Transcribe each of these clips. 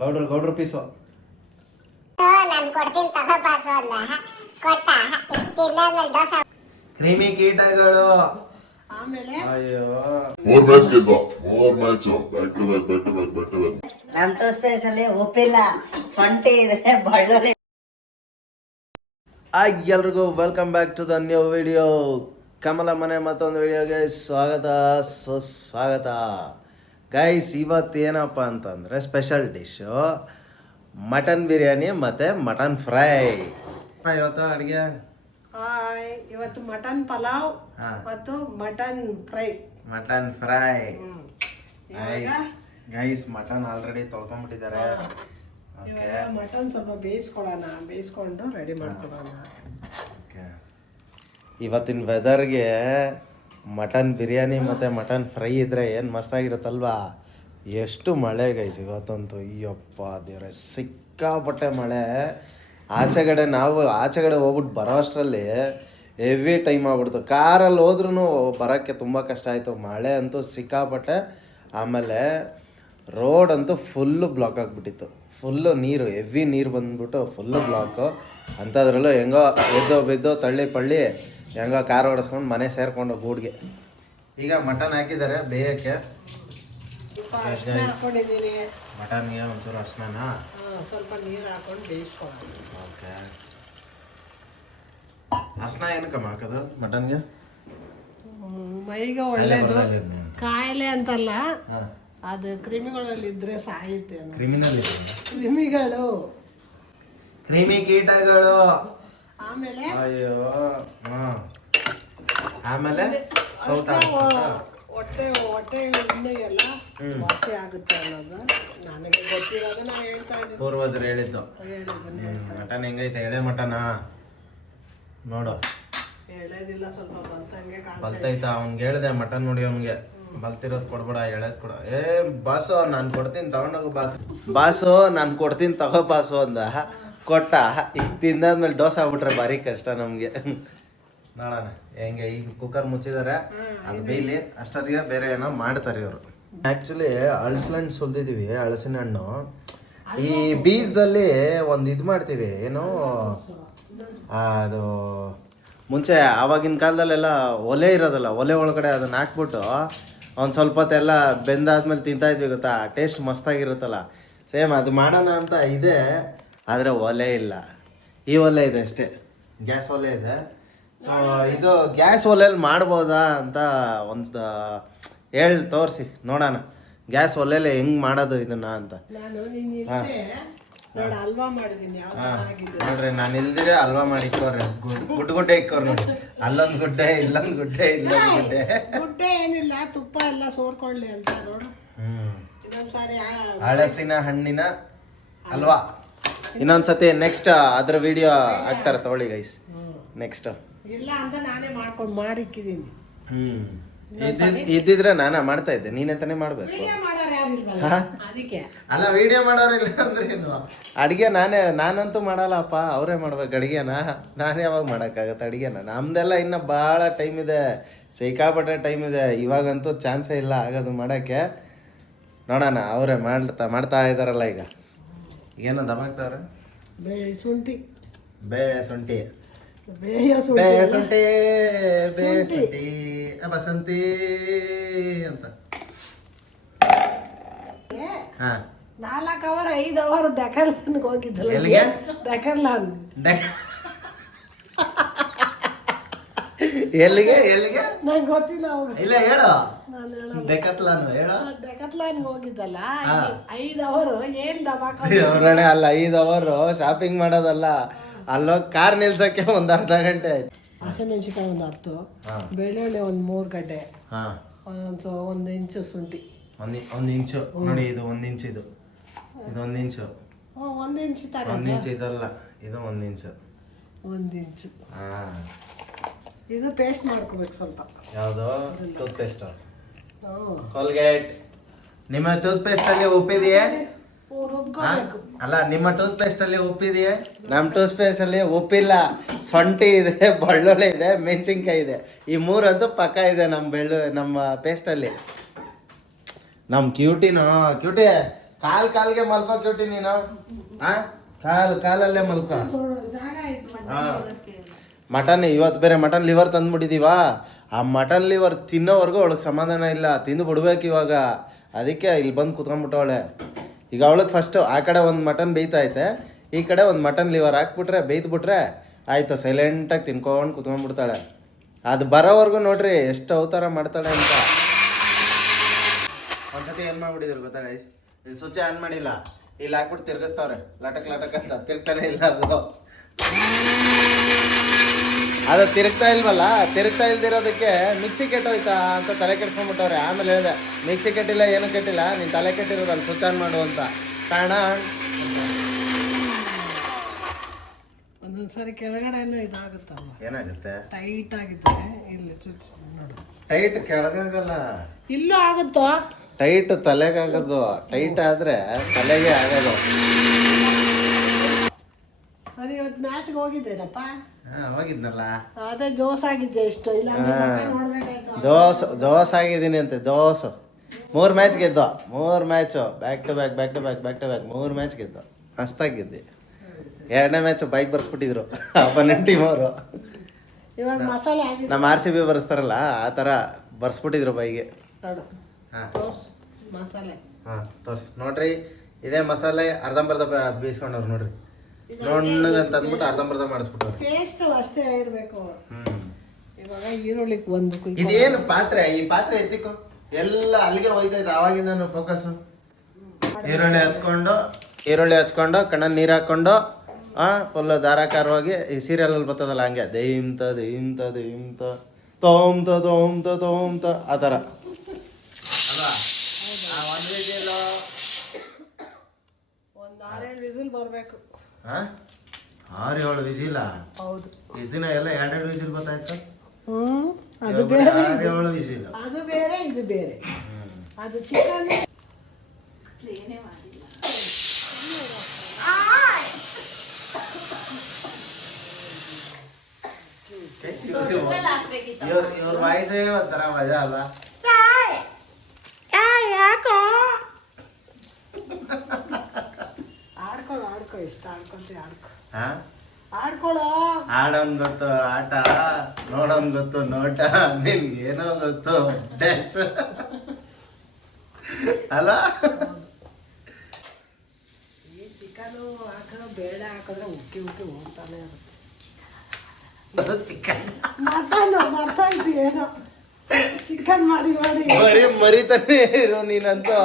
ಗೌಡ್ರು ಪೀಸು ನಾನು ಕೊಡ್ತೀನಿ ತಗೋ ಬಾಸು ಅಂದ ಕೊಟ್ಟ ತಿನ್ನೋದ್ಮೇಲೆ ದೋಸೆ ಕ್ರಿಮಿ ಕೀಟಗಳು ಆಮೇಲೆ ಅಯ್ಯೋ ಮೂರ್ ಮ್ಯಾಚ್ ಬ್ಯಾಕ್ ಟು ಬ್ಯಾಕ್ ನಮ್ ಟೂ ಸ್ಪೇಸ್ ಅಲ್ಲಿ ಉಪ್ಪಿಲ್ಲ ಸೊಂಟಿ ಇದೆ ಬಳ್ಳೊಳ್ಳಿ. ಎಲ್ರಿಗೂ welcome back to the new video. Kamala ಮನೆ ಮತ್ತೊಂದು ವಿಡಿಯೋಗೆ ಸುಸ್ವಾಗತ ಗೈಸ್. ಇವತ್ತೇನಪ್ಪ ಅಂತಂದರೆ ಸ್ಪೆಷಲ್ ಡಿಶ್ಶು ಮಟನ್ ಬಿರಿಯಾನಿ ಮತ್ತು ಮಟನ್ ಫ್ರೈ. ಇವತ್ತು ಅಡುಗೆ ಇವತ್ತು ಮಟನ್ ಪಲಾವ್ ಮತ್ತು mutton fry. Mutton fry guys mutton already ತೊಳ್ಕೊಂಡ್ಬಿಟ್ಟಿದ್ದಾರೆ. ಮಟನ್ ಸ್ವಲ್ಪ ಬೇಯಿಸ್ಕೊಂಡು ರೆಡಿ ಮಾಡ್ಕೊಳ್ಳೋಣ. ಓಕೆ, ಇವತ್ತಿನ ವೆದರ್ಗೆ ಮಟನ್ ಬಿರಿಯಾನಿ ಮತ್ತು ಮಟನ್ ಫ್ರೈ ಇದ್ದರೆ ಏನು ಮಸ್ತಾಗಿರುತ್ತಲ್ವಾ. ಎಷ್ಟು ಮಳೆ ಗೈಸ್ ಇವತ್ತಂತೂ, ಅಯ್ಯಪ್ಪ ದೇವ್ರೆ ಸಿಕ್ಕಾಪಟ್ಟೆ ಮಳೆ. ನಾವು ಆಚೆಗಡೆ ಹೋಗ್ಬಿಟ್ಟು ಬರೋ ಅಷ್ಟರಲ್ಲಿ ಹೆವಿ ಟೈಮ್ ಆಗ್ಬಿಡ್ತು. ಕಾರಲ್ಲಿ ಹೋದ್ರೂ ಬರೋಕ್ಕೆ ತುಂಬ ಕಷ್ಟ ಆಯಿತು. ಮಳೆ ಅಂತೂ ಸಿಕ್ಕಾಪಟ್ಟೆ. ಆಮೇಲೆ ರೋಡ್ ಅಂತೂ ಫುಲ್ಲು ಬ್ಲಾಕ್ ಆಗಿಬಿಟ್ಟಿತ್ತು. ಫುಲ್ಲು ನೀರು, ಹೆವಿ ನೀರು ಬಂದ್ಬಿಟ್ಟು ಫುಲ್ಲು ಬ್ಲಾಕು. ಅಂಥದ್ರಲ್ಲೂ ಹೆಂಗೋ ಬಿದ್ದು ತಳ್ಳಿ ಪಳ್ಳಿ ಹೆಂಗೋ ಕಾರ್ ಓಡಿಸ್ಕೊಂಡು ಮನೆ ಸೇರಿಕೊಂಡು ಗೂಡ್ಗೆ. ಈಗ ಮಟನ್ ಹಾಕಿದ್ದಾರೆ ಬೇಯಕ್ಕೆ. ಮಟನ್ಗೆ ಒಂಚೂರು ಅರ್ಶಿನ, ಸ್ವಲ್ಪ ನೀರು ಹಾಕೊಂಡು ಬೇಯಿಸ್ಕೊಳ್ಳೋಣ. ಓಕೆ, ಅರ್ಶಿನ ಏನಕ್ಕಮ್ಮ ಹಾಕೋದು ಮಟನ್ಗೆ? ಮೈಗೆ ಒಳ್ಳೇದು, ಕಾಯಿಲೆ ಅಂತಲ್ಲ, ಅದು ಕ್ರಿಮಿಗಳಲ್ಲಿ ಇದ್ರೆ ಸಾಯುತ್ತೆ. ಕ್ರಿಮಿಗಳು, ಕ್ರಿಮಿ ಕೀಟಗಳು. ಆಮೇಲೆ ಅಯ್ಯೋ ಆಮೇಲೆ ಹೊಟ್ಟೆ ಎಣ್ಣೆಗೆಲ್ಲ ವಾಸಿ ಆಗುತ್ತೆ ಅನ್ನೋದು ನನಗೆ ಗೊತ್ತಿರೋದು ನಾನು ಹೇಳ್ತಾ ಇದ್ದೀನಿ. ಪೂರ್ವಜರು ಹೇಳಿದ್ದು. ಮಟನ್ ಹೆಂಗೈತೆ? ಎಳೆ ಮಟನ ನೋಡು, ಹೇಳೋದಿಲ್ಲ, ಸ್ವಲ್ಪ ಬಲ್ತೈತಾ? ಅವ್ನಿಗೆ ಹೇಳಿದೆ ಮಟನ್ ನೋಡಿ, ಅವ್ನಿಗೆ ಬಲ್ತಿರೋದು ಕೊಡ್ಬೇಡ, ಎಳೆದ್ ಕೊಡ. ಬಾಸು ನಾನು ಕೊಡ್ತೀನಿ ತಗೊಂಡೋಗು ಬಾಸು ನಾನು ಕೊಡ್ತೀನಿ ತಗೋ ಬಾಸು ಅಂದ. ಕೊಟ್ಟ. ಈಗ ತಿಂದಾದ್ಮೇಲೆ ಡೋಸ್ ಆಗ್ಬಿಟ್ರೆ ಭಾರಿ ಕಷ್ಟ ನಮಗೆ. ನೋಡೋಣ ಹೆಂಗೆ. ಈಗ ಕುಕ್ಕರ್ ಮುಚ್ಚಿದ್ದಾರೆ, ಅದು ಬೇಯ್ಲಿ. ಅಷ್ಟೊತ್ತಿಗೆ ಬೇರೆ ಏನೋ ಮಾಡ್ತಾರೆ ಇವರು. ಆ್ಯಕ್ಚುಲಿ ಹಣ್ಣು ಸುಲ್ದಿದ್ದೀವಿ, ಹಲಸಿನ ಹಣ್ಣು. ಈ ಬೀಜದಲ್ಲಿ ಒಂದು ಇದು ಮಾಡ್ತೀವಿ, ಏನು ಅದು ಮುಂಚೆ ಆವಾಗಿನ ಕಾಲದಲ್ಲೆಲ್ಲ ಒಲೆ ಇರೋದಲ್ಲ, ಒಲೆ ಒಳಗಡೆ ಅದನ್ನ ಹಾಕ್ಬಿಟ್ಟು ಒಂದು ಸ್ವಲ್ಪ ಹೊತ್ತೆಲ್ಲ ಬೆಂದಾದ್ಮೇಲೆ ತಿಂತಾಯಿದ್ವಿ ಗೊತ್ತಾ. ಟೇಸ್ಟ್ ಮಸ್ತಾಗಿರುತ್ತಲ್ಲ. ಸೇಮ್ ಅದು ಮಾಡೋಣ ಅಂತ ಇದೆ, ಆದರೆ ಒಲೆ ಇಲ್ಲ. ಈ ಒಲೆ ಇದೆ ಅಷ್ಟೇ, ಗ್ಯಾಸ್ ಒಲೆ ಇದೆ. ಸೊ ಇದು ಗ್ಯಾಸ್ ಒಲೆಯಲ್ಲಿ ಮಾಡ್ಬೋದಾ ಅಂತ ಒಂದು ಹೇಳಿ ತೋರಿಸಿ ನೋಡೋಣ, ಗ್ಯಾಸ್ ಒಲೆಯಲ್ಲಿ ಹೆಂಗೆ ಮಾಡೋದು ಇದನ್ನ ಅಂತ. ನೋಡ್ರಿ, ನಾನು ಇಲ್ದಿರೆ ಹಲ್ವಾ ಮಾಡಿ ಇಕ್ಕೋರಿ, ಗುಡ್ಡೆ ಇಕ್ಕೋರಿ ನೋಡಿ. ಅಲ್ಲೊಂದು ಗುಡ್ಡೆ, ಇಲ್ಲೊಂದು ಗುಡ್ಡೆ, ಇಲ್ಲೊಂದು ಗುಡ್ಡೆ ಏನಿಲ್ಲ, ತುಪ್ಪ ಎಲ್ಲ ಸೋರ್ಕೊಳ್ಳಿ ಅಂತ ನೋಡು. ಹಲಸಿನ ಹಣ್ಣಿನ ಹಲ್ವಾ. ಇನ್ನೊಂದ್ಸತಿ ನೆಕ್ಸ್ಟ್ ಅದ್ರ ವಿಡಿಯೋ ಹಾಕ್ತಾರೆ ತಗೊಳ್ಳಿ ಗೈಸ್. ನೆಕ್ಸ್ಟ್ ಇಲ್ಲ ಅಂತ ನಾನೇ ಮಾಡ್ಕೊಂಡು ಮಾಡಿಕ್ಕಿದ್ದೀನಿ. ಇದ್ದಿದ್ರೆ ನಾನಾ ಮಾಡ್ತಾ ಇದ್ದೆ, ನೀನಂತಾನೆ ಮಾಡ್ಬೇಕು. ಅಲ್ಲ, ವಿಡಿಯೋ ಮಾಡೋರಿಲ್ಲ ಅಂದ್ರೆ ಏನು? ಅಡಿಗೆ ನಾನಂತೂ ಮಾಡಲ್ಲಪ್ಪ, ಅವರೇ ಮಾಡ್ಬೇಕು ಅಡಿಗೆನ. ನಾನೇ ಯಾವಾಗ ಮಾಡೋಕ್ಕಾಗತ್ತೆ ಅಡಿಗೆನ? ನಮ್ದೆಲ್ಲ ಇನ್ನು ಭಾಳ ಟೈಮ್ ಇದೆ, ಸಿಕ್ಕಾಪಟ್ಟೆ ಟೈಮ್ ಇದೆ. ಇವಾಗಂತೂ ಚಾನ್ಸೇ ಇಲ್ಲ ಆಗೋದು ಮಾಡೋಕ್ಕೆ. ನೋಡೋಣ, ಅವರೇ ಮಾಡ್ತಾ ಇದ್ದಾರಲ್ಲ. ಈಗ ಏನೋ ದಮಾಕ್ತವ್ರೆ? ಶುಂಠಿ ಬಸಂತಿ ಅಂತ. 4 ಅವರ್ 5 ಅವರ್ ಡೆಕರ್ಲಾನ್ಗೆ ಹೋಗಿದ್ದಲ್ಲ. ಎಲ್ಲಿಗೆ? ಡೆಕರ್ಲಾನ್. ಎಲ್ಲಿಗೆ ನಂಗೆ ಗೊತ್ತಿಲ್ಲ ಅವಾಗ. ಇಲ್ಲ ಹೇಳು. ಡೆಕತ್ಲಾನ್ಗೆ ಹೋಗಿದ್ದಲ್ಲ 5 ಅವರ್. ಏನ್ ದಬಾಕ ಅಲ್ಲ, 5 ಅವರ್ ಶಾಪಿಂಗ್ ಮಾಡೋದಲ್ಲ, ಅಲ್ಲೋಗಿ ಕಾರ್ ನಿಲ್ಸಕ್ಕೆ ಒಂದು ಅರ್ಧ ಗಂಟೆ ಆಯ್ತು. ಹಸಿಮೆಣಸಿಕಾಯಿ ಒಂದು 10, ಬೆಳ್ಳುಳ್ಳಿ ಒಂದು 3 ಗಡ್ಡೆ, 1 ಇಂಚು ಶುಂಠಿ. 1 ಇಂಚು ನೋಡಿ, ಇದು 1 ಇಂಚು, ಇದು 1 ಇಂಚು. 1 ಇಂಚು ತರ. 1 ಇಂಚು ಇದಲ್ಲ, ಇದು 1 ಇಂಚು. 1 ಇಂಚು. ಇದು ಪೇಸ್ಟ್ ಮಾಡ್ಕೋಬೇಕು ಸ್ವಲ್ಪ. ಯಾವುದು? Tooth paste, Colgate. ನಿಮ್ಮ ಟೂತ್ ಪೇಸ್ಟ್ ಅಲ್ಲಿ ಉಪ್ಪಿದೆಯೇ? ಅಲ್ಲ, ನಿಮ್ಮ ಟೂತ್ ಪೇಸ್ಟ್ ಅಲ್ಲಿ ಉಪ್ಪಿದೆಯೇ? ನಮ್ಮ ಟೂತ್ ಪೇಸ್ಟ್ ಅಲ್ಲಿ ಉಪ್ಪಿಲ್ಲ. ಸೊಂಟಿ ಇದೆ, ಬೆಳ್ಳುಳ್ಳಿ ಇದೆ, ಮೆಣಸಿನ್ಕಾಯಿ ಇದೆ. ಈ 3 ಅಂತೂ ಪಕ್ಕ ಇದೆ ನಮ್ಮ ಪೇಸ್ಟ್ ಅಲ್ಲಿ. ನಮ್ಮ ಕ್ಯೂಟಿ ಕಾಲ್ಗೆ ಮಲ್ಕೋಕ್ಯೂಟಿ ನೀನು ಆ ಕಾಲಲ್ಲೇ ಮಲ್ಕೋ. ಮಟನ್ ಇವತ್ತು ಬೇರೆ ಮಟನ್ ಲಿವರ್ ತಂದ್ಬಿಟ್ಟಿದೀವಾ. ಆ ಮಟನ್ ಲಿವರ್ ತಿನ್ನೋವರೆಗೂ ಅವಳಿಗೆ ಸಮಾಧಾನ ಇಲ್ಲ, ತಿಂದು ಬಿಡ್ಬೇಕು ಇವಾಗ. ಅದಕ್ಕೆ ಇಲ್ಲಿ ಬಂದು ಕುತ್ಕೊಂಡ್ಬಿಟ್ಟವಳೆ. ಈಗ ಅವಳಿಗೆ ಫಸ್ಟು ಆ ಕಡೆ ಒಂದು ಮಟನ್ ಬೇಯ್ತೈತೆ, ಈ ಕಡೆ ಒಂದು ಮಟನ್ ಲಿವರ್ ಹಾಕ್ಬಿಟ್ರೆ ಬೇಯ್ದುಬಿಟ್ರೆ ಆಯಿತು, ಸೈಲೆಂಟಾಗಿ ತಿನ್ಕೊಂಡು ಕುತ್ಕೊಂಡ್ಬಿಡ್ತಾಳೆ. ಅದು ಬರೋವರೆಗೂ ನೋಡ್ರಿ ಎಷ್ಟು ಅವತಾರ ಮಾಡ್ತಾಳೆ ಅಂತ. ಒಂದ್ಸತಿ ಏನು ಮಾಡ್ಬಿಟ್ಟಿದ್ರು ಗೊತ್ತಾ ಗೈಸ್, ಇದು ಸ್ವಿಚ್ ಆನ್ ಮಾಡಿಲ್ಲ, ಇಲ್ಲಿ ಹಾಕ್ಬಿಟ್ಟು ತಿರ್ಗಿಸ್ತಾವ್ರೆ ಲಟಕ್ ಅಂತ, ತಿರ್ಗ್ತಾನೆ ಇಲ್ಲ ಅದು ತಿರುಗ್ತಾ ಇಲ್ವಲ್ಲ. ತಿರುಗ್ತಾ ಇಲ್ದಿರೋದಕ್ಕೆ ಮಿಕ್ಸಿ ಕೆಟ್ಟೋಯ್ತಾ ಅಂತ ತಲೆ ಕೆಡ್ಸ್ಕೊಂಡ್ಬಿಟ್ಟವ್ರೆ. ಆಮೇಲೆ ಹೇಳಿದೆ ಮಿಕ್ಸಿ ಕೆಟ್ಟಿಲ್ಲ, ಏನೂ ಕೆಟ್ಟಿಲ್ಲ, ನೀನು ತಲೆ ಕೆಟ್ಟಿರೋದು ಅಲ್ಲಿ ಸ್ವಿಚ್ ಆನ್ ಮಾಡು ಅಂತ. ಕಾರಣ ಒಂದೊಂದ್ಸರಿ ಕೆಳಗಡೆ ಇದಾಗುತ್ತಲ್ಲ, ಏನಾಗುತ್ತೆ, ಟೈಟ್ ಆಗಿದ್ರೆ ಇಲ್ಲಿ ನೋಡು, ಟೈಟ್ ಕೆಳಗಾಗಲ್ಲ, ಇಲ್ಲೂ ಆಗುತ್ತೋ, ಟೈಟ್ ತಲೆಗಾಗೋದು. ಟೈಟ್ ಆದರೆ ತಲೆಗೆ ಆಗೋದು. ಸರಿ ಇವತ್ತು ಮ್ಯಾಚ್ಗೆ ಹೋಗಿದ್ದೇನಪ್ಪ? ಹೋಗಿದ್ನಲ್ಲ, ಅದೇ ಜೋಸ್ ಆಗಿದ್ದೆ ಇಷ್ಟು, ಇಲ್ಲ ನೋಡ್ಬೇಕಾಯ್ತು. ಜೋಸ್ ಆಗಿದ್ದೀನಿ ಅಂತೆ, ಜೋಸು. 3 ಮ್ಯಾಚ್ ಗೆದ್ದು, 3 match back to back 3 match ಗೆದ್ದು, ಮಸ್ತಾಗಿದ್ದೆ. 2ನೇ ಮ್ಯಾಚು ಬೈಕ್ ಬರ್ಸ್ಬಿಟ್ಟಿದ್ರು ಅಪೋನೆಂಟ್ ಟೀಮ್ ಅವರು. ಇವಾಗ ಮಸಾಲೆ ಆಗಿದೆ, ನಮ್ಮ RCB ಬರ್ಸ್ತಾರಲ್ಲ ಆ ಥರ ಬರ್ಸ್ಬಿಟ್ಟಿದ್ರು ಬೈಗೆ. ನೋಡು ಹಾಂ ಮಸಾಲೆ, ಹಾಂ ತೋರ್ಸಿ ನೋಡ್ರಿ. ಇದೇ ಮಸಾಲೆ ಅರ್ಧಂಬರ್ಧ ಬೀಸ್ಕೊಂಡವ್ರು ನೋಡ್ರಿ, ನುಣ್ಣಗಂತ ಅಂದ್ಬಿಟ್ಟು ಅರ್ಧಂಬರ್ಧ ಮಾಡಿಸ್ಬಿಟ್ಟವ್ರು. ಪೇಸ್ಟ್ ಅಷ್ಟೇ ಇರಬೇಕು. ಹ್ಞೂ ಇವಾಗ ಈರುಳ್ಳಿ ಒಂದು ಇದೇನು ಪಾತ್ರೆ, ಈ ಪಾತ್ರೆ ಎತ್ತಿಕೊ, ಎಲ್ಲ ಅಲ್ಲಿಗೆ ಹೋಯ್ತೈತೆ ಆವಾಗಿಂದ ಫೋಕಸ್ಸು. ಈರುಳ್ಳಿ ಹಚ್ಕೊಂಡು ಕಣ್ಣಲ್ಲಿ ನೀರು ಹಾಕ್ಕೊಂಡು ಫುಲ್ ಧಾರಾಕಾರವಾಗಿ ಈ ಸೀರಿಯಲಲ್ಲಿ ಬರ್ತದಲ್ಲ ಹಂಗೆ ದೈಮ್ತ ತೋಮ್ತ ಆ ಥರ. ಒಂದು 6-7 ವಿಸಿಲ್ ಬರಬೇಕು. 6-7 ವಿಸಿಲ? ಹೌದು, ಇಷ್ಟು ದಿನ ಎಲ್ಲ 2 ವಿಸಿಲ್ ಬರ್ತಾಯ್ತು. ಅದು ಬೇರೆ, 6-7 ವಿಸಿಲ್, ಅದು ಬೇರೆ ಇದು ಬೇರೆ. ಅದು ಚಿಕನ್ ಇವ್ರ ವಾಯ್ಸೇ ಒಂಥರ ಮಜಾ ಅಲ್ವಾ? ಆಡ್ಕೊ ಇಷ್ಟ ಆಡ್ಕೊಂತೀವಿ, ಹಾ ಆಡ್ಕೊಳ್ಳೋ. ಆಡೋನ್ ಗೊತ್ತು ಆಟ, ನೋಡೋನ್ ಗೊತ್ತು ನೋಟ, ನಿನ್ಗೆ ಏನೋ ಗೊತ್ತು ಡ್ಯಾನ್ಸ್ ಅಲ್ಲ. ಈ ಚಿಕನು ಹಾಕೋದು ಬೇಡ, ಹಾಕಿದ್ರೆ ಉಕ್ಕಿ ಹೋಗ್ತಾನೆ ಇರುತ್ತೆ. ಚಿಕನ್ ಮರ್ತಾಯ್ತು ಏನೋ, ಚಿಕನ್ ಮಾಡಿ ಮರಿತಾನೆ ಇರೋ ನೀನಂತೂ.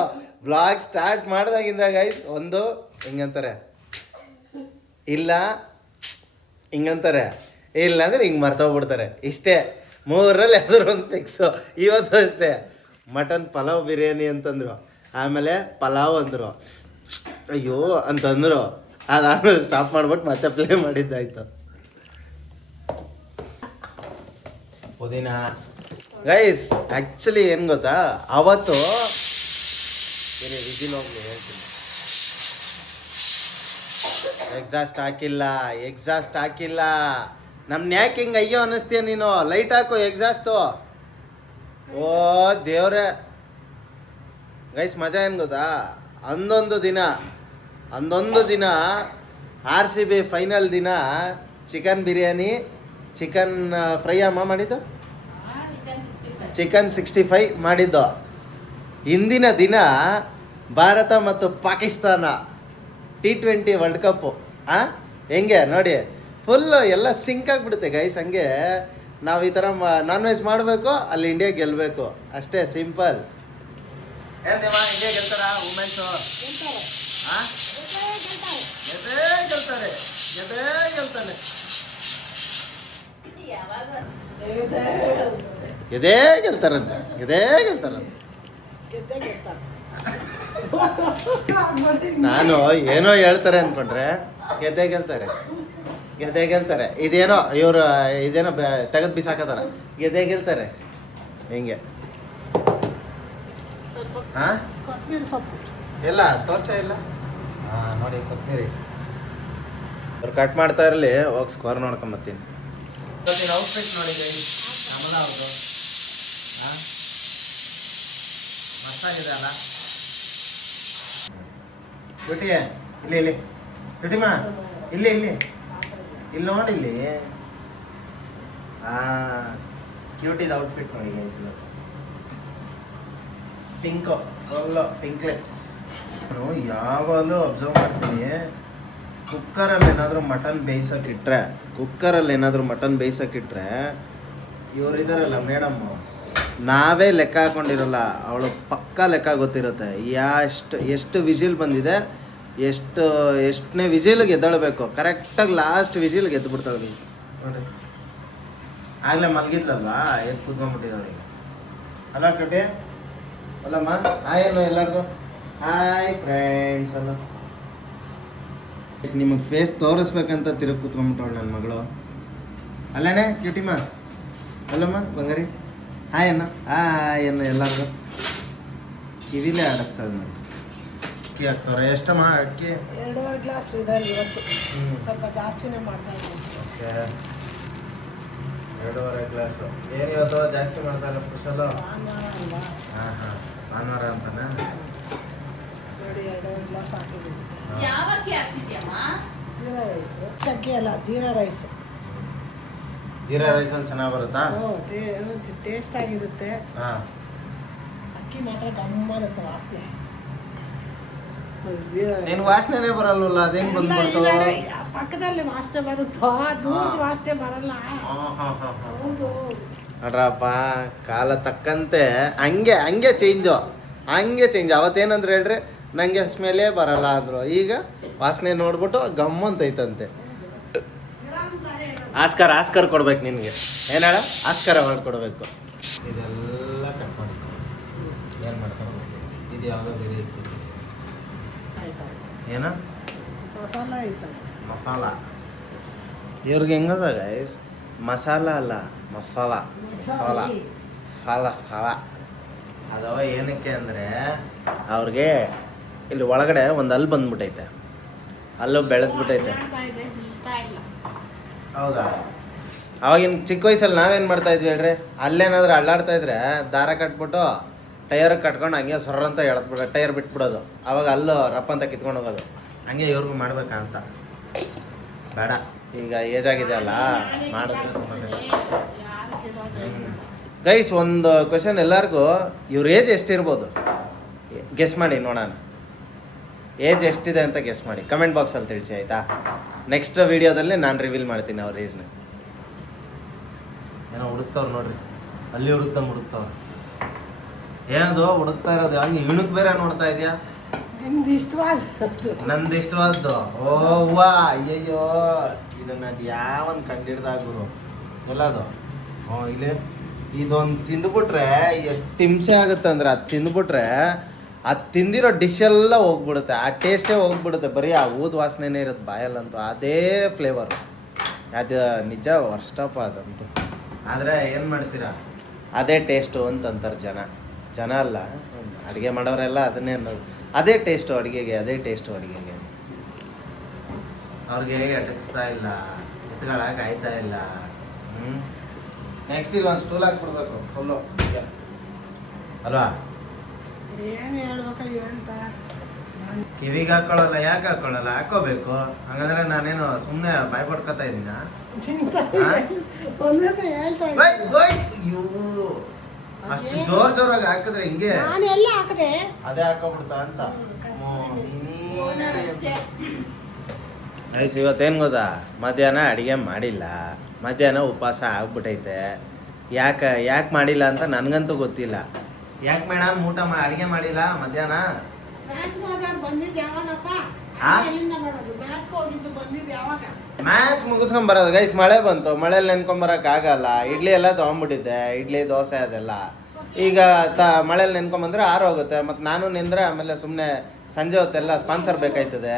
ಬ್ಲಾಗ್ ಸ್ಟಾರ್ಟ್ ಮಾಡ್ದಾಗಿಂದ ಗೈಸ್ ಒಂದು ಹಿಂಗಂತಾರೆ, ಇಲ್ಲ ಹಿಂಗಂತಾರೆ, ಇಲ್ಲ ಅಂದ್ರೆ ಹಿಂಗೆ ಮರ್ತೋಗ್ಬಿಡ್ತಾರೆ. ಇಷ್ಟೇ 3ರಲ್ಲಿ ಯಾವ್ದಾದ್ರು ಒಂದು ಫಿಕ್ಸು. ಇವತ್ತು ಅಷ್ಟೇ ಮಟನ್ ಪಲಾವ್ ಬಿರಿಯಾನಿ ಅಂತಂದ್ರು, ಆಮೇಲೆ ಪಲಾವ್ ಅಂದರು, ಅಯ್ಯೋ ಅಂತಂದರು. ಅದಾದ್ಮೇಲೆ ಸ್ಟಾಪ್ ಮಾಡ್ಬಿಟ್ಟು ಮತ್ತೆ ಪ್ಲೇ ಮಾಡಿದ್ದಾಯ್ತು. ಪುದೀನ ಗೈಸ್ ಆ್ಯಕ್ಚುಲಿ ಏನು ಗೊತ್ತಾ, ಅವತ್ತು ವಿಜಿಲ್ ಹೋಗ್ಲಿ ಹೇಳ್ತೀನಿ, ಎಕ್ಸಾಸ್ಟ್ ಹಾಕಿಲ್ಲ. ನಮ್ನ ಯಾಕೆ ಹಿಂಗೆ ಅಯ್ಯೋ ಅನ್ನಿಸ್ತೀಯ ನೀನು? ಲೈಟ್ ಹಾಕು ಎಕ್ಸಾಸ್ಟು. ಓ ದೇವ್ರೆ ಗೈಸ್, ಮಜಾ ಏನು ಗೊತ್ತಾ, ಅಂದೊಂದು ದಿನ RCB ಫೈನಲ್ ದಿನ ಚಿಕನ್ ಬಿರಿಯಾನಿ, ಚಿಕನ್ ಫ್ರೈ ಅಮ್ಮ ಮಾಡಿದ್ದು, ಚಿಕನ್ 65 ಮಾಡಿದ್ದು. ಇಂದಿನ ದಿನ ಭಾರತ ಮತ್ತು ಪಾಕಿಸ್ತಾನ T20 ವರ್ಲ್ಡ್ ಕಪ್ಪು. ಹೆಂಗೆ ನೋಡಿ, ಫುಲ್ಲು ಎಲ್ಲ ಸಿಂಕ್ ಆಗಿಬಿಡುತ್ತೆ ಗೈಸ್. ಹಂಗೆ ನಾವು ಈ ಥರ ನಾನ್ ವೆಜ್ ಮಾಡಬೇಕು, ಅಲ್ಲಿ ಇಂಡಿಯಾ ಗೆಲ್ಲಬೇಕು, ಅಷ್ಟೇ ಸಿಂಪಲ್. ಇಂಡಿಯಾ ಗೆಲ್ತಾರ ವುಮೆನ್ಸು? ಗೆಲ್ತಾನೆ. ಗೆದ್ದೇ ಗೆಲ್ತಾರಂತೆ. ನಾನು ಏನೋ ಹೇಳ್ತಾರೆ ಅಂದ್ಕೊಂಡ್ರೆ ಗೆದ್ದೇ ಗೆಲ್ತಾರೆ. ಇದೇನೋ ತೆಗೆದು ಬಿಸಾಕತ್ತಾರ, ಗೆದ್ದೇ ಗೆಲ್ತಾರೆ. ಹಿಂಗೆ ಕೊತ್ತಂಬರಿ ಸೊಪ್ಪು ಎಲ್ಲ ತೋರ್ಸೇ ಇಲ್ಲ. ನೋಡಿ ಕೊತ್ತಂಬರಿ ಅವ್ರು ಕಟ್ ಮಾಡ್ತಾ ಇರಲಿ, ಹೋಗಿ ಸ್ಕೋರ್ ನೋಡ್ಕೊಂಬತ್ತೀನಿ. ಔಟ್ಫಿಟ್ ನೋಡಿ ಕಮಲ ಅವ್ರದ್ದು ಮಸ್ತಾಗಿದೆ ಅಲ್ಲ. ಕುಟಿ ಇಲ್ಲಿ ಇಲ್ಲಿ ಕುಟಿಮಾ ಇಲ್ಲಿ ಇಲ್ಲಿ ಇಲ್ಲಿ ನೋಡಿಲ್ಲಿ ಕ್ಯೂಟಿದ ಔಟ್ಫಿಟ್ ನೋಡಿ ಗೈಸ್ ಪಿಂಕು ಪಿಂಕ್ ಲಿಪ್ಸ್. ನಾನು ಯಾವಾಗಲೂ ಅಬ್ಸರ್ವ್ ಮಾಡ್ತೀನಿ, ಕುಕ್ಕರಲ್ಲಿ ಏನಾದರೂ ಮಟನ್ ಬೇಯಿಸೋಕ್ಕಿಟ್ರೆ ಇವರಿದಾರಲ್ಲ ಮೇಡಮ್ಮು, ನಾವೇ ಲೆಕ್ಕ ಹಾಕೊಂಡಿರಲ್ಲ, ಅವಳು ಪಕ್ಕಾ ಲೆಕ್ಕ ಗೊತ್ತಿರುತ್ತೆ. ಎಷ್ಟು ವಿಜಿಲ್ ಬಂದಿದೆ, ಎಷ್ಟನೇ ವಿಜಿಲ್ಗೆ ಎದ್ದೇಳಬೇಕು, ಕರೆಕ್ಟಾಗಿ ಲಾಸ್ಟ್ ವಿಜಿಲ್ಗೆ ಎದ್ದು ಬಿಡ್ತಾಳೆ ನೋಡಿರಿ. ಆಗಲೇ ಮಲಗಿದ್ಲಲ್ವಾ, ಎದ್ದು ಕೂತ್ಕೊಂಡ್ಬಿಟ್ಟಿದ್ದಾಳೆ ಈಗ. ಅಲ್ಲ ಕಟಿ ಅಲ್ಲಮ್ಮ, ಹಾಯ್ ಅಲ್ಲ ಎಲ್ಲರಿಗೂ, ಹಾಯ್ ಫ್ರೆಂಡ್ಸ್ ಅಲ್ಲ. ನಿಮಗೆ ಫೇಸ್ ತೋರಿಸ್ಬೇಕಂತ ತಿರುಗಿ ಕೂತ್ಕೊಂಡ್ಬಿಟ್ಟವಳು ನನ್ನ ಮಗಳು. ಅಲ್ಲೇನೆ ಕ್ಯೂಟಿಮ್ಮ, ಅಲ್ಲಮ್ಮ ಬಂಗಾರಿ, ಹಾಯ್ ಅನ್ನ ಎಲ್ಲರಿಗೂ. ಕಿವಿಲೇ ಆಡಕ್ತಾಳೆ ನೋಡಿ. ಅಕ್ಕಿ ಹಾಕ್ತವ್ರೆ. ಎಷ್ಟಮ್ಮ ಅಕ್ಕಿ? 2.5 ಗ್ಲಾಸ್ ಇದೆ ಇವತ್ತು. ಸ್ವಲ್ಪ ಜಾಸ್ತಿನೇ ಮಾಡ್ತಾ ಇದ್ದೀನಿ. Okay, 2.5 glass. ಏನು ಇವತ್ತು ಜಾಸ್ತಿ ಮಾಡ್ತಾ ಇಲ್ಲ ಸ್ಪೆಷಲು? ಭಾನುವಾರ ಅಲ್ವಾ? ಹಾಂ ಭಾನುವಾರ ಅಂತಾನೆ ನೋಡಿ 2.5 ಗ್ಲಾಸ್ ಹಾಕಿದ್ದೀನಿ. ಯಾವಕ್ಕೆ ಹಾಕ್ತಿದ್ಯಮ್ಮ? ಜೀರಾ ರೈಸು. ಅಕ್ಕಿ ಅಲ್ಲ, ಜೀರಾ ರೈಸು. ಜೀರಾ ರೈಸಲ್ಲಿ ಚೆನ್ನಾಗಿ ಬರುತ್ತಾ? ಟೇಸ್ಟ್ ಆಗಿರುತ್ತೆ. ಹಾಂ, ಅಕ್ಕಿ ಮಾತ್ರ ಗಮ್ಮರುತ್ತೆ ವಾಸನೆ. ನೀನು ವಾಸನೆನೇ ಬರಲ್ವಲ್ಲ, ಅದು ಹೆಂಗೆ ಬಂದ್ಬಿಡ್ತು? ಪಕ್ಕದಲ್ಲಿ ವಾಸನೆ ಬರುತ್ತೋ, ದೂರದ ವಾಸನೆ ಬರಲ್ಲ. ಹೌದು. ನೋಡ್ರಪ್ಪ, ಕಾಲ ತಕ್ಕಂತೆ ಹಂಗೆ ಚೇಂಜು. ಅವತ್ತೇನಂದ್ರೆ ಹೇಳ್ರಿ, ನನಗೆ ಸ್ಮೆಲ್ಲೇ ಬರಲ್ಲ ಅಂದರು, ಈಗ ವಾಸನೆ ನೋಡ್ಬಿಟ್ಟು ಗಮ್ಮಂತೈತಂತೆ. ಆಸ್ಕರ್ ಕೊಡ್ಬೇಕು ನಿನಗೆ. ಏನು ಹೇಳ, ಆಸ್ಕರ ಮಾಡ್ಕೊಡ್ಬೇಕು. ಇದೆಲ್ಲ ಕಟ್ ಮಾಡಿ ಏನು ಮಾಡ್ತಾರೆ ಇದು ಯಾವುದೋ ಬೇರೆ ಇತ್ತು. ಏನು ಮಸಾಲ ಐತಲ್ಲ, ಮಸಾಲ. ಇವ್ರಿಗೆ ಹೆಂಗದ ಗೈಸ್, ಮಸಾಲ ಅಲ್ಲ ಮಸಾಲ. ಫಲ ಅದು ಏನಕ್ಕೆ ಅಂದರೆ ಅವ್ರಿಗೆ ಇಲ್ಲಿ ಒಳಗಡೆ ಒಂದು ಹಲ್ಲು ಬಂದ್ಬಿಟ್ಟೈತೆ, ಹಲ್ಲು ಬೆಳೆದ್ಬಿಟ್ಟೈತೆ. ಹೌದಾ? ಅವಾಗಿನ ಚಿಕ್ಕ ವಯಸ್ಸಲ್ಲಿ ನಾವೇನು ಮಾಡ್ತಾ ಇದ್ವಿ ಹೇಳ್ರಿ, ಅಲ್ಲೇನಾದ್ರೂ ಅಳ್ಳಾಡ್ತಾ ಇದ್ರೆ ದಾರ ಕಟ್ಬಿಟ್ಟು ಟೈರ್ ಕಟ್ಕೊಂಡು ಹಂಗೆ ಸೊರ್ರಂತ ಎಳೆದ್ಬಿಡೋ, ಟೈರ್ ಬಿಟ್ಬಿಡೋದು. ಅವಾಗ ಅಲ್ಲು ರಪ್ಪ ಅಂತ ಕಿತ್ಕೊಂಡು ಹೋಗೋದು. ಹಂಗೆ ಇವ್ರಿಗೂ ಮಾಡ್ಬೇಕಂತ. ಬೇಡ, ಈಗ ಏಜ್ ಆಗಿದೆ ಅಲ್ಲ, ಮಾಡಿದ್ರೆ ತುಂಬ ಕಷ್ಟ. ಗೈಸ್, ಒಂದು ಕ್ವೆಶನ್ ಎಲ್ಲರಿಗೂ, ಇವ್ರ ಏಜ್ ಎಷ್ಟಿರ್ಬೋದು ಗೆಸ್ ಮಾಡಿ ನೋಡೋಣ. ಏಜ್ ಎಷ್ಟಿದೆ ಅಂತ ಗೆಸ್ ಮಾಡಿ ಕಮೆಂಟ್ ಬಾಕ್ಸಲ್ಲಿ ತಿಳಿಸಿ, ಆಯಿತಾ? ನೆಕ್ಸ್ಟ್ ವೀಡಿಯೋದಲ್ಲಿ ನಾನು ರಿವೀಲ್ ಮಾಡ್ತೀನಿ ಅವ್ರ ಏಜ್ನ. ಏನೋ ಹುಡುಕ್ತವ್ರು ನೋಡ್ರಿ, ಅಲ್ಲಿ ಹುಡುಕ್ತವ್ರು. ಏನದು ಹುಡುಕ್ತಾ ಇರೋದು? ಹಂಗೆ ಇಣಕ್ ಬೇರೆ ನೋಡ್ತಾ ಇದೆಯಾ? ನಂದು ಇಷ್ಟವಾದ್ದು. ಓ ವಾ, ಅಯ್ಯಯ್ಯೋ, ಇದನ್ನ ಅದು ಯಾವನ್ ಕಂಡಿಡ್ದಾಗ ಗುರು ಎಲ್ಲದು. ಇಲ್ಲಿ ಇದೊಂದು ತಿಂದುಬಿಟ್ರೆ ಎಷ್ಟು ಹಿಂಸೆ ಆಗುತ್ತೆ ಅಂದ್ರೆ, ಅದು ತಿಂದುಬಿಟ್ರೆ ಅದು ತಿಂದಿರೋ ಡಿಶ್ ಎಲ್ಲ ಹೋಗ್ಬಿಡುತ್ತೆ, ಆ ಟೇಸ್ಟೇ ಹೋಗ್ಬಿಡುತ್ತೆ. ಬರೀ ಆ ಊದ ವಾಸನೆನೇ ಇರುತ್ತೆ ಬಾಯಲ್ಲಂತೂ, ಅದೇ ಫ್ಲೇವರು. ಅದು ನಿಜ ವರ್ಸ್ಟಪ್ಪ ಅದಂತೂ. ಆದರೆ ಏನು ಮಾಡ್ತೀರಾ, ಅದೇ ಟೇಸ್ಟು ಅಂತಂತಾರೆ ಜನ ಅಲ್ಲ, ಅಡುಗೆ ಮಾಡೋರೆಲ್ಲ ಅದನ್ನೇ ಅನ್ನೋದು. ಅದೇ ಟೇಸ್ಟು ಅಡುಗೆಗೆ. ಅವ್ರಿಗೆ ಅಟಕ್ಸ್ತಾ ಇಲ್ಲ, ಎತ್ಕೊಳಕ್ಕೆ ಆಯ್ತಾ ಇಲ್ಲ. ನೆಕ್ಸ್ಟ್ ಇಲ್ಲಿ ಒಂದು ಸ್ಟೂಲ್ ಹಾಕ್ಬಿಡ್ಬೇಕು ಫುಲ್ಲು ಅಲ್ವಾ? ಏನು ಹೇಳ್ಬೇಕು ಅಂತ ಕಿವಿಗೆ ಹಾಕೊಳ್ಳಲ್ಲ. ಯಾಕೆ ಹಾಕೊಳ್ಳಲ್ಲ? ಹಾಕೋಬೇಕು. ಹಂಗಂದ್ರೆ ನಾನೇನು ಸುಮ್ಮನೆ ಬಾಯ್ ಪಡ್ಕೊತಾ ಇದ್ದೀನ? ಹೇಳ್ತಾ ಅಷ್ಟು ಜೋರಾಗಿ ಹಾಕಿದ್ರೆ ಹಿಂಗೆ ನಾನು ಎಲ್ಲ ಹಾಕದೆ ಅದೇ ಹಾಕೋಬಿಡ್ತಾ ಅಂತ. ಐಸ್ ಇವತ್ತೇನು ಗೊತ್ತಾ, ಮಧ್ಯಾಹ್ನ ಅಡುಗೆ ಮಾಡಿಲ್ಲ, ಮಧ್ಯಾಹ್ನ ಉಪವಾಸ ಆಗ್ಬಿಟ್ಟೈತೆ. ಯಾಕೆ ಮಾಡಿಲ್ಲ ಅಂತ ನನಗಂತೂ ಗೊತ್ತಿಲ್ಲ. ಯಾಕೆ ಮೇಡಮ್ ಅಡುಗೆ ಮಾಡಿಲ್ಲ ಮಧ್ಯಾಹ್ನ? ಮ್ಯಾಚ್ ಮುಗಿಸ್ಕೊಂಡ್ ಬರೋದು ಗೈಸ್. ಮಳೆ ಬಂತು, ಮಳೇಲಿ ನೆನ್ಕೊಂಬರಕ್ ಆಗಲ್ಲ. ಇಡ್ಲಿ ಎಲ್ಲ ತೊಗೊಂಡ್ಬಿಟ್ಟಿದ್ದೆ, ಇಡ್ಲಿ ದೋಸೆ ಅದೆಲ್ಲ. ಈಗ ಮಳೇಲಿ ನೆನ್ಕೊಂಬಂದ್ರೆ ಆರೋಗುತ್ತೆ. ಮತ್ತು ನಾನು ನಿಂದ್ರೆ ಆಮೇಲೆ ಸುಮ್ಮನೆ ಸಂಜೆ ಹೊತ್ತೆಲ್ಲ ಸ್ಪಾನ್ಸರ್ ಬೇಕಾಯ್ತದೆ.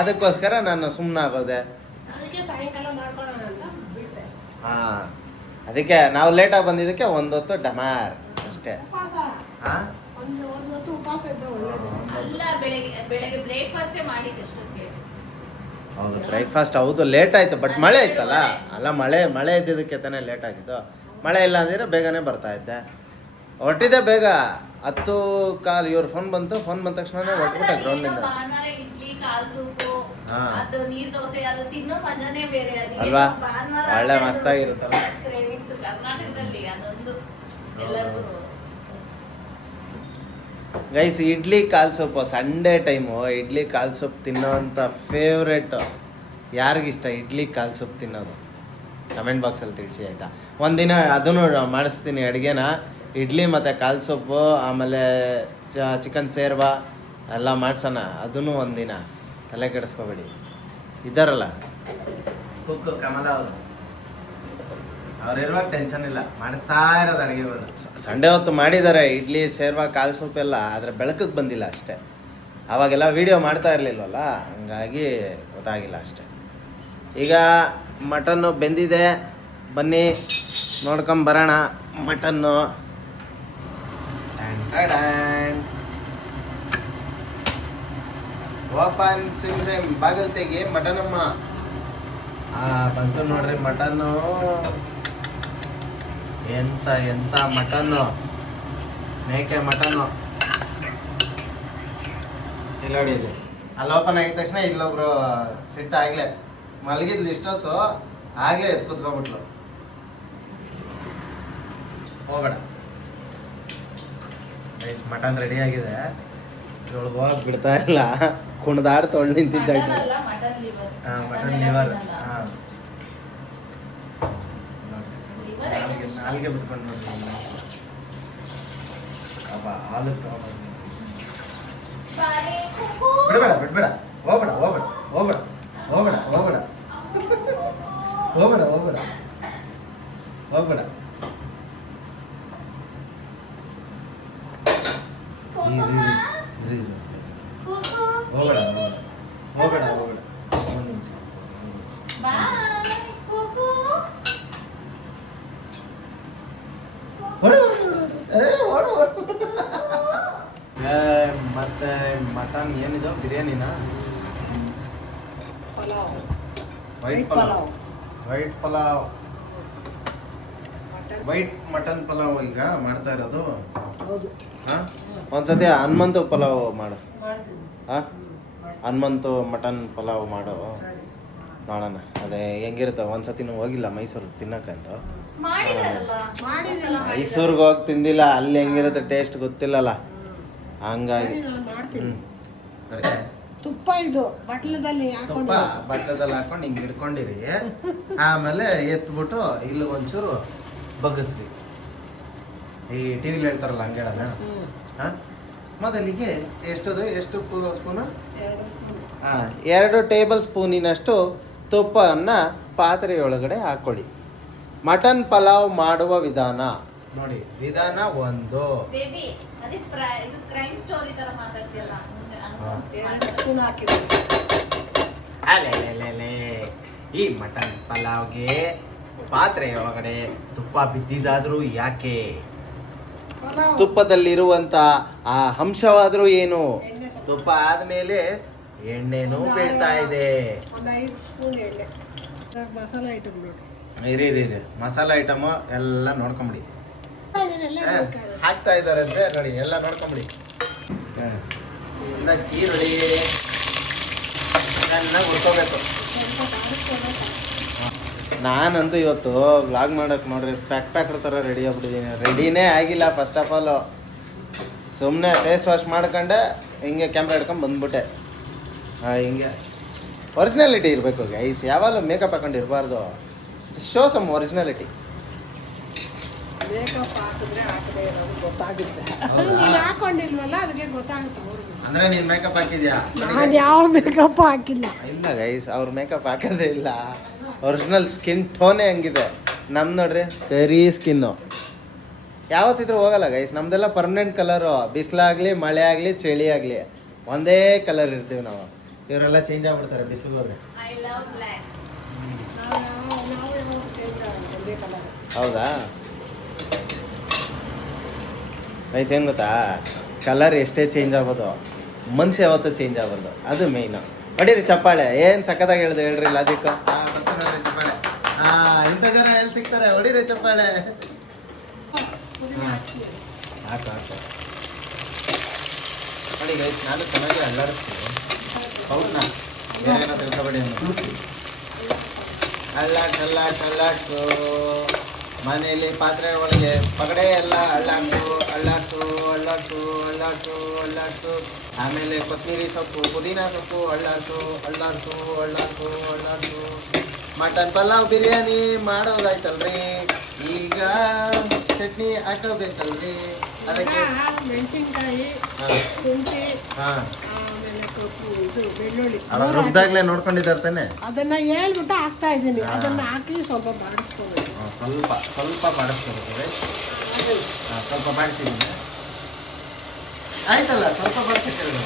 ಅದಕ್ಕೋಸ್ಕರ ನಾನು ಸುಮ್ಮನೆ ಆಗೋದೆ. ಹಾಂ, ಅದಕ್ಕೆ ನಾವು ಲೇಟಾಗಿ ಬಂದಿದ್ದಕ್ಕೆ ಒಂದೊತ್ತು ಡಮಾರ್ ಅಷ್ಟೇ. ಹಾಂ, ಅಲ್ಲ, ಬೆಳಗ್ಗೆ ಬ್ರೇಕ್ಫಾಸ್ಟೇ ಮಾಡಿದ್ದಷ್ಟೊತ್ತಿಗೆ. ಹೌದು, ಬ್ರೇಕ್ಫಾಸ್ಟ್ ಹೌದು ಲೇಟ್ ಆಯಿತು. ಬಟ್ ಮಳೆ ಆಯ್ತಲ್ಲ, ಅಲ್ಲ ಮಳೆ ಇದ್ದಿದ್ದಕ್ಕೆ ತಾನೇ ಲೇಟ್ ಆಗಿದ್ದು. ಮಳೆ ಇಲ್ಲ ಅಂದಿದ್ರೆ ಬೇಗನೆ ಬರ್ತಾ ಇದ್ದೆ. ಹೊಟ್ಟಿದೆ ಬೇಗ 10:15. ಇವ್ರ ಫೋನ್ ಬಂತು. ಫೋನ್ ಬಂದ ತಕ್ಷಣ ಹೊಟ್ಬಿಟ್ಟೆ ಗ್ರೌಂಡಿಂದ. ಭಾನುವಾರ ಇಡ್ಲಿ ಕಾಲ್ ಸೂಪು ಹಾ. ಅದು ನೀರ್ ದೋಸೆ ಅದು ತಿನ್ನೋ ಮಜಾನೇ ಬೇರೆ ಅದು ಅಲ್ವಾ? ಭಾನುವಾರ ಒಳ್ಳೆ ಮಸ್ತಾಗಿರುತ್ತಲ್ಲ? ಕ್ರೇವಿಂಗ್ಸ್ ಕರ್ನಾಟಕದಲ್ಲಿ ಅದೊಂದು ಎಲ್ಲರಿಗೂ ಗೈಸ್, ಇಡ್ಲಿ ಕಾಲ್ ಸೊಪ್ಪು ಸಂಡೇ ಟೈಮು ಇಡ್ಲಿ ಕಾಲ್ ಸೊಪ್ಪು ತಿನ್ನೋವಂಥ ಫೇವ್ರೇಟು. ಯಾರಿಗಿಷ್ಟ ಇಡ್ಲಿ ಕಾಲ್ ಸೊಪ್ಪು ತಿನ್ನೋದು? ಕಮೆಂಟ್ ಬಾಕ್ಸಲ್ಲಿ ತಿಳಿಸಿ ಆಯಿತಾ. ಒಂದಿನ ಅದನ್ನು ಮಾಡಿಸ್ತೀನಿ ಅಡುಗೆನ, ಇಡ್ಲಿ ಮತ್ತು ಕಾಲ್ ಸೊಪ್ಪು ಆಮೇಲೆ ಚಿಕನ್ ಸೇರ್ವಾ ಎಲ್ಲ ಮಾಡ್ಸೋಣ. ಅದನ್ನು ಒಂದಿನ ತಲೆ ಕೆಡಿಸ್ಕೋಬೇಡಿ. ಇದ್ದಾರಲ್ಲ ಕುಕ್ ಕಮಲ ಅವರು, ಅವ್ರಿರುವಾಗ ಟೆನ್ಷನ್ ಇಲ್ಲ, ಮಾಡಿಸ್ತಾ ಇರೋದು ಅಡುಗೆಗಳು. ಸಂಡೇ ಹೊತ್ತು ಮಾಡಿದ್ದಾರೆ ಇಡ್ಲಿ ಸೇರ್ವಾ ಕಾಲ್ ಸೊಪ್ಪು ಎಲ್ಲ, ಆದರೆ ಬೆಳಕಿಗೆ ಬಂದಿಲ್ಲ ಅಷ್ಟೇ. ಅವಾಗೆಲ್ಲ ವೀಡಿಯೋ ಮಾಡ್ತಾ ಇರಲಿಲ್ವಲ್ಲ, ಹಂಗಾಗಿ ಗೊತ್ತಾಗಿಲ್ಲ ಅಷ್ಟೇ. ಈಗ ಮಟನ್ನು ಬೆಂದಿದೆ, ಬನ್ನಿ ನೋಡ್ಕೊಂಬರೋಣ ಮಟನ್ನು. ಓಪನ್ ಸಿಮ್ ಸಿಮ್ ಬಾಗಿಲು ತೆಗಿ, ಮಟನಮ್ಮ. ಬಂತು ನೋಡ್ರಿ ಮಟನ್ನು. ಎಂತ ಮಟನ್ನು, ಮೇಕೆ ಮಟನ್ನು. ಇಲ್ಲಿ ನೋಡಿ, ಇಲ್ಲಿ ಅಲ್ಲಿ ಓಪನ್ ಆಗಿದ ತಕ್ಷಣ ಇಲ್ಲೊಬ್ರು ಸಿಟ್ಟು ಆಗ್ಲೇ ಮಲಗಿದ್ಲು, ಇಷ್ಟೊತ್ತು ಆಗ್ಲೇ ಎದ್ದು ಕುತ್ಕೊಬಿಟ್ಲು. ಹೋಗೋಣ, ಮಟನ್ ರೆಡಿ ಆಗಿದೆ. ಇವಳಿಗೆ ಹೋಗಕ್ ಬಿಡ್ತಾ ಇಲ್ಲ, ಕುಣ್ದಾಡ್ ತೊಳ್ಳು ನಿಂತಿದ್ದ ಜಾಗ. Mutton liver. Mutton liver. ನಾಲ್ಗೆ ಬಿಟ್ಕೊಂಡು ನೋಡಿ. ಅಬ್ಬಾ, ಹಾಲು ಬಿಡಬೇಡ ಬಿಡ್ಬೇಡ, ಹೋಗ್ಬೇಡ ಹೋಗ್ಬೇಡ ಹೋಗ್ಬೇಡ ಹೋಗ್ಬೇಡ ಹೋಗ್ಬೇಡ ಹೋಗ್ಬೇಡ ಹೋಗ್ಬೇಡ ಹೋಗ್ಬೇಡ. ಹೋಗ್ಬೇಡ ಹೋಗ್ಬೇಡ ಹೋಗ್ಬೇಡ. ಒಂದು ನಿಮಿಷ. ಮತ್ತೆ ಮಟನ್ ಏನಿದು? ಬಿರಿಯಾನಿನಾ? Pulao, white pulao. White pulao, white mutton pulao ಈಗ ಮಾಡ್ತಾ ಇರೋದು. ಹೌದು, ಒಂದ್ಸತಿ ಹನುಮಂತು ಪಲಾವ್ ಮಾಡು. ಮಾಡ್ತೀನಿ. ಹನುಮಂತು ಮಟನ್ ಪಲಾವ್ ಮಾಡು, ಸರಿ. ನೋಡೋಣ ಅದೇ ಹೆಂಗಿರುತ್ತೆ. ಒಂದ್ಸತಿ ಹೋಗಿಲ್ಲ ಮೈಸೂರು ತಿನ್ನಕ್ಕಂತ. ಮಾಡಿದಾರಲ್ಲ, ಮಾಡಿದೀನಿ. ಮೈಸೂರಿಗೆ ಹೋಗಿ ತಿಂದಿಲ್ಲ, ಅಲ್ಲಿ ಹೆಂಗಿರುತ್ತೆ ಟೇಸ್ಟ್ ಗೊತ್ತಿಲ್ಲಲ್ಲ, ಹಂಗಾಗಿ. ಸರಿ, ನಾನು ಮಾಡ್ತೀನಿ. ಸರಿ, ತುಪ್ಪ ಇದು ಬಟ್ಲದಲ್ಲಿ ತುಪ್ಪ ಹಾಕೊಂಡು ಬಟ್ಟದಲ್ಲಿ ಹಾಕೊಂಡು ಹಿಂಗೆ ಹಿಡ್ಕೊಂಡಿರಿ. ಆಮೇಲೆ ಎತ್ಬಿಟ್ಟು ಇಲ್ಲಿ ಒಂಚೂರು ಬಗ್ಗಿಸ್ರಿ. ಈ ಟಿವಿಲಿ ಹೇಳ್ತಾರಲ್ಲ ಹಂಗೆ ಹೇಳೋಣ. ಮೊದಲಿಗೆ ಎಷ್ಟು ಸ್ಪೂನು? 2 ಸ್ಪೂನ್. 2 ಟೇಬಲ್ ಸ್ಪೂನಿನಷ್ಟು ತುಪ್ಪವನ್ನು ಪಾತ್ರೆಯೊಳಗಡೆ ಹಾಕೊಳ್ಳಿ. ಮಟನ್ ಪಲಾವ್ ಮಾಡುವ ವಿಧಾನ ನೋಡಿ. ವಿಧಾನ 1. ಬೇಬಿ ಅದೇ ಇದು ಕ್ರೈಮ್ ಸ್ಟೋರಿ ತರ ಮಾತಾಡ್ತಿಯಲ್ಲ, 2 ಸ್ಪೂನ್ ಹಾಕಿದ್ದೀನಿ. ಅಲೆಲೆಲೆಲೆ, ಈ ಮಟನ್ ಪಲಾವ್ಗೆ ಪಾತ್ರೆಯೊಳಗಡೆ ತುಪ್ಪ ಬಿದ್ದಿದ್ದಾದ್ರೂ ಯಾಕೆ? ಪಲಾವ್ ತುಪ್ಪದಲ್ಲಿರುವಂತ ಆ ಅಂಶವಾದ್ರೂ ಏನು? ಎಣ್ಣೆ ಸ್ವಲ್ಪ. ತುಪ್ಪ ಆದ್ಮೇಲೆ ಎಣ್ಣೆನೂ ಬೀಳ್ತಾ ಇದೆ. ಒಂದು 5 ಸ್ಪೂನ್ ಎಣ್ಣೆ. ಮಸಾಲೆ ಐಟಮ್ ನೋಡಿ. ಇರಿ, ಮಸಾಲೆ ಐಟಮು ಎಲ್ಲ ನೋಡ್ಕೊಂಬಿಡಿ. ಇದನ್ನೆಲ್ಲ ಬೇಕಾಗುತ್ತೆ. ಹಾಕ್ತಾ ಇದ್ದಾರೆ ಅಂದ್ರೆ ನೋಡಿ, ಎಲ್ಲ ನೋಡ್ಕೊಂಬಿಡಿ. ಇನ್ನಷ್ಟು ಈರುಳ್ಳಿ ಚೆನ್ನಾಗಿ ಹುರ್ಕೋಬೇಕು. ಸ್ವಲ್ಪ ಮಾಡಿಸ್ಕೊಂಡ್ರೆ ಸಾಕು. ನಾನಂತೂ ಇವತ್ತು ವ್ಲಾಗ್ ಮಾಡೋಕೆ ನೋಡ್ರಿ ಪ್ಯಾಕ್ರ್ ಥರ ರೆಡಿ ಆಗ್ಬಿಟ್ಟಿದ್ದೀನಿ. ರೆಡಿನೇ ಆಗಿಲ್ಲ. ಫಸ್ಟ್ ಆಫ್ ಆಲು ಸುಮ್ಮನೆ ಫೇಸ್ ವಾಶ್ ಮಾಡ್ಕೊಂಡೆ ಹಿಂಗೆ ಕ್ಯಾಮ್ರಾ ಹಿಡ್ಕೊಂಡು ಬಂದ್ಬಿಟ್ಟೆ. ಹಿಂಗೆ ಒರಿಜಿನಾಲಿಟಿ ಇರಬೇಕು ಗೈಸ್. ಯಾವಾಗಲೂ ಮೇಕಪ್ ಹಾಕೊಂಡು ಇರಬಾರ್ದು. Show some originality. ಮೇಕಪ್ ಹಾಕಿದ್ರೆ ಹಾಕದೆ ಇರೋದು ಗೊತ್ತಾಗುತ್ತೆ. ಹೌದಾ? ನೀನು ಹಾಕೊಂಡಿಲ್ವಲ್ಲ, ಅದಕ್ಕೆ ಗೊತ್ತಾಗುತ್ತೆ ಅವ್ರಿಗೆ. ಅಂದರೆ ನೀನು ಮೇಕಪ್ ಹಾಕಿದ್ಯಾ? ನಾನು ಯಾವ ಮೇಕಪ್ ಹಾಕಿಲ್ಲ. ಇಲ್ಲ ಗೈಸ್, ಅವ್ರು ಮೇಕಪ್ ಹಾಕೋದೇ ಇಲ್ಲ. ಒರಿಜಿನಲ್ ಸ್ಕಿನ್ ಟೋನೇ ಹಂಗಿದೆ. ನಮ್ದು ನೋಡ್ರಿ ಕರಿ ಸ್ಕಿನ್ನು. ಯಾವತ್ತಿದ್ರೂ ಹೋಗಲ್ಲ ಗೈಸ್. ನಮ್ದೆಲ್ಲ ಪರ್ಮನೆಂಟ್ ಕಲರು. ಬಿಸಿಲಾಗಲಿ ಮಳೆ ಆಗಲಿ ಚಳಿ ಆಗಲಿ ಒಂದೇ ಕಲರ್ ಇರ್ತೀವಿ ನಾವು. ಇವರೆಲ್ಲ ಚೇಂಜ್ ಆಗ್ಬಿಡ್ತಾರೆ ಬಿಸಿಲಿಗೆ ಹೋದ್ರೆ. I love black. ನಾವು ಒಂದೇ ಕಲರ್. ಹೌದಾ ಗೈಸ್? ಏನು ಗೊತ್ತಾ, ಕಲರ್ ಎಷ್ಟೇ ಚೇಂಜ್ ಆಗ್ಬೋದು, ಮನ್ಸು ಯಾವತ್ತೂ ಚೇಂಜ್ ಆಗ್ಬಾರ್ದು. ಅದು ಮೇಯ್ನು. ಹೊಡೀರಿ ಚಪ್ಪಾಳೆ. ಏನು ಸಕ್ಕತ್ತಾಗಿ ಹೇಳ್ದೆ ಹೇಳ್ರಿ ಲಾಜಿಕ್. ಚಪ್ಪಾಳೆ. ಇಂಥ ಜನ ಎಲ್ಲಿ ಸಿಗ್ತಾರೆ? ಹೊಡೀರಿ ಚಪ್ಪಾಳೆ. ಹಾಕು ನೋಡಿ ಗೈಸ್, ನಾನು ಚೆನ್ನಾಗಿ ಅಲ್ಲಾಡಿಸ್ತೀನಿ. ಹೌದಾ ಬೇರೆ ಏನೋ ತಿಳ್ಕೊಬೇಡಿ ಅಳ್ಳಾಡ್ಸು ಮನೆಯಲ್ಲಿ ಪಾತ್ರೆ ಒಳಗೆ ಪಗಡೆ ಎಲ್ಲ ಅಳ್ಳಾಡ್ಸು ಆಮೇಲೆ ಕೊತ್ತಂಬರಿ ಸೊಪ್ಪು ಪುದೀನ ಸೊಪ್ಪು ಅಳ್ಳಾಡ್ಸು ಮಟನ್ ಪಲಾವ್ ಬಿರಿಯಾನಿ ಮಾಡೋದಾಯ್ತಲ್ರಿ ಈಗ ಚಟ್ನಿ ಹಾಕೋಬೇಕಲ್ರಿ ಅದಕ್ಕೆ ಮೆಣಸಿನ್ಕಾಯಿ ಹಾಂ ಶುಂಠಿ ಹಾಂ ಆಮೇಲೆ ಇದು ಬೆಳ್ಳುಳ್ಳಿ ಅವಾಗ ರುಬ್ದಾಗ್ಲೇ ನೋಡ್ಕೊಂಡಿದ್ದಾರೆ ತಾನೆ ಅದನ್ನ ಹೇಳ್ಬಿಟ್ಟು ಹಾಕ್ತಾ ಇದ್ದೀನಿ ಅದನ್ನ ಹಾಕಿ ಸ್ವಲ್ಪ ಬಾಡಿಸ್ಕೋಬೇಕು ಸ್ವಲ್ಪ ಬಾಡಿಸ್ಕೊಬೇಕು ಸ್ವಲ್ಪ ಬಾಡಿಸಿದ್ದೀನಿ ಆಯ್ತಲ್ಲ ಸ್ವಲ್ಪ ಬಾಡಿಸಿದ್ದೇವೆ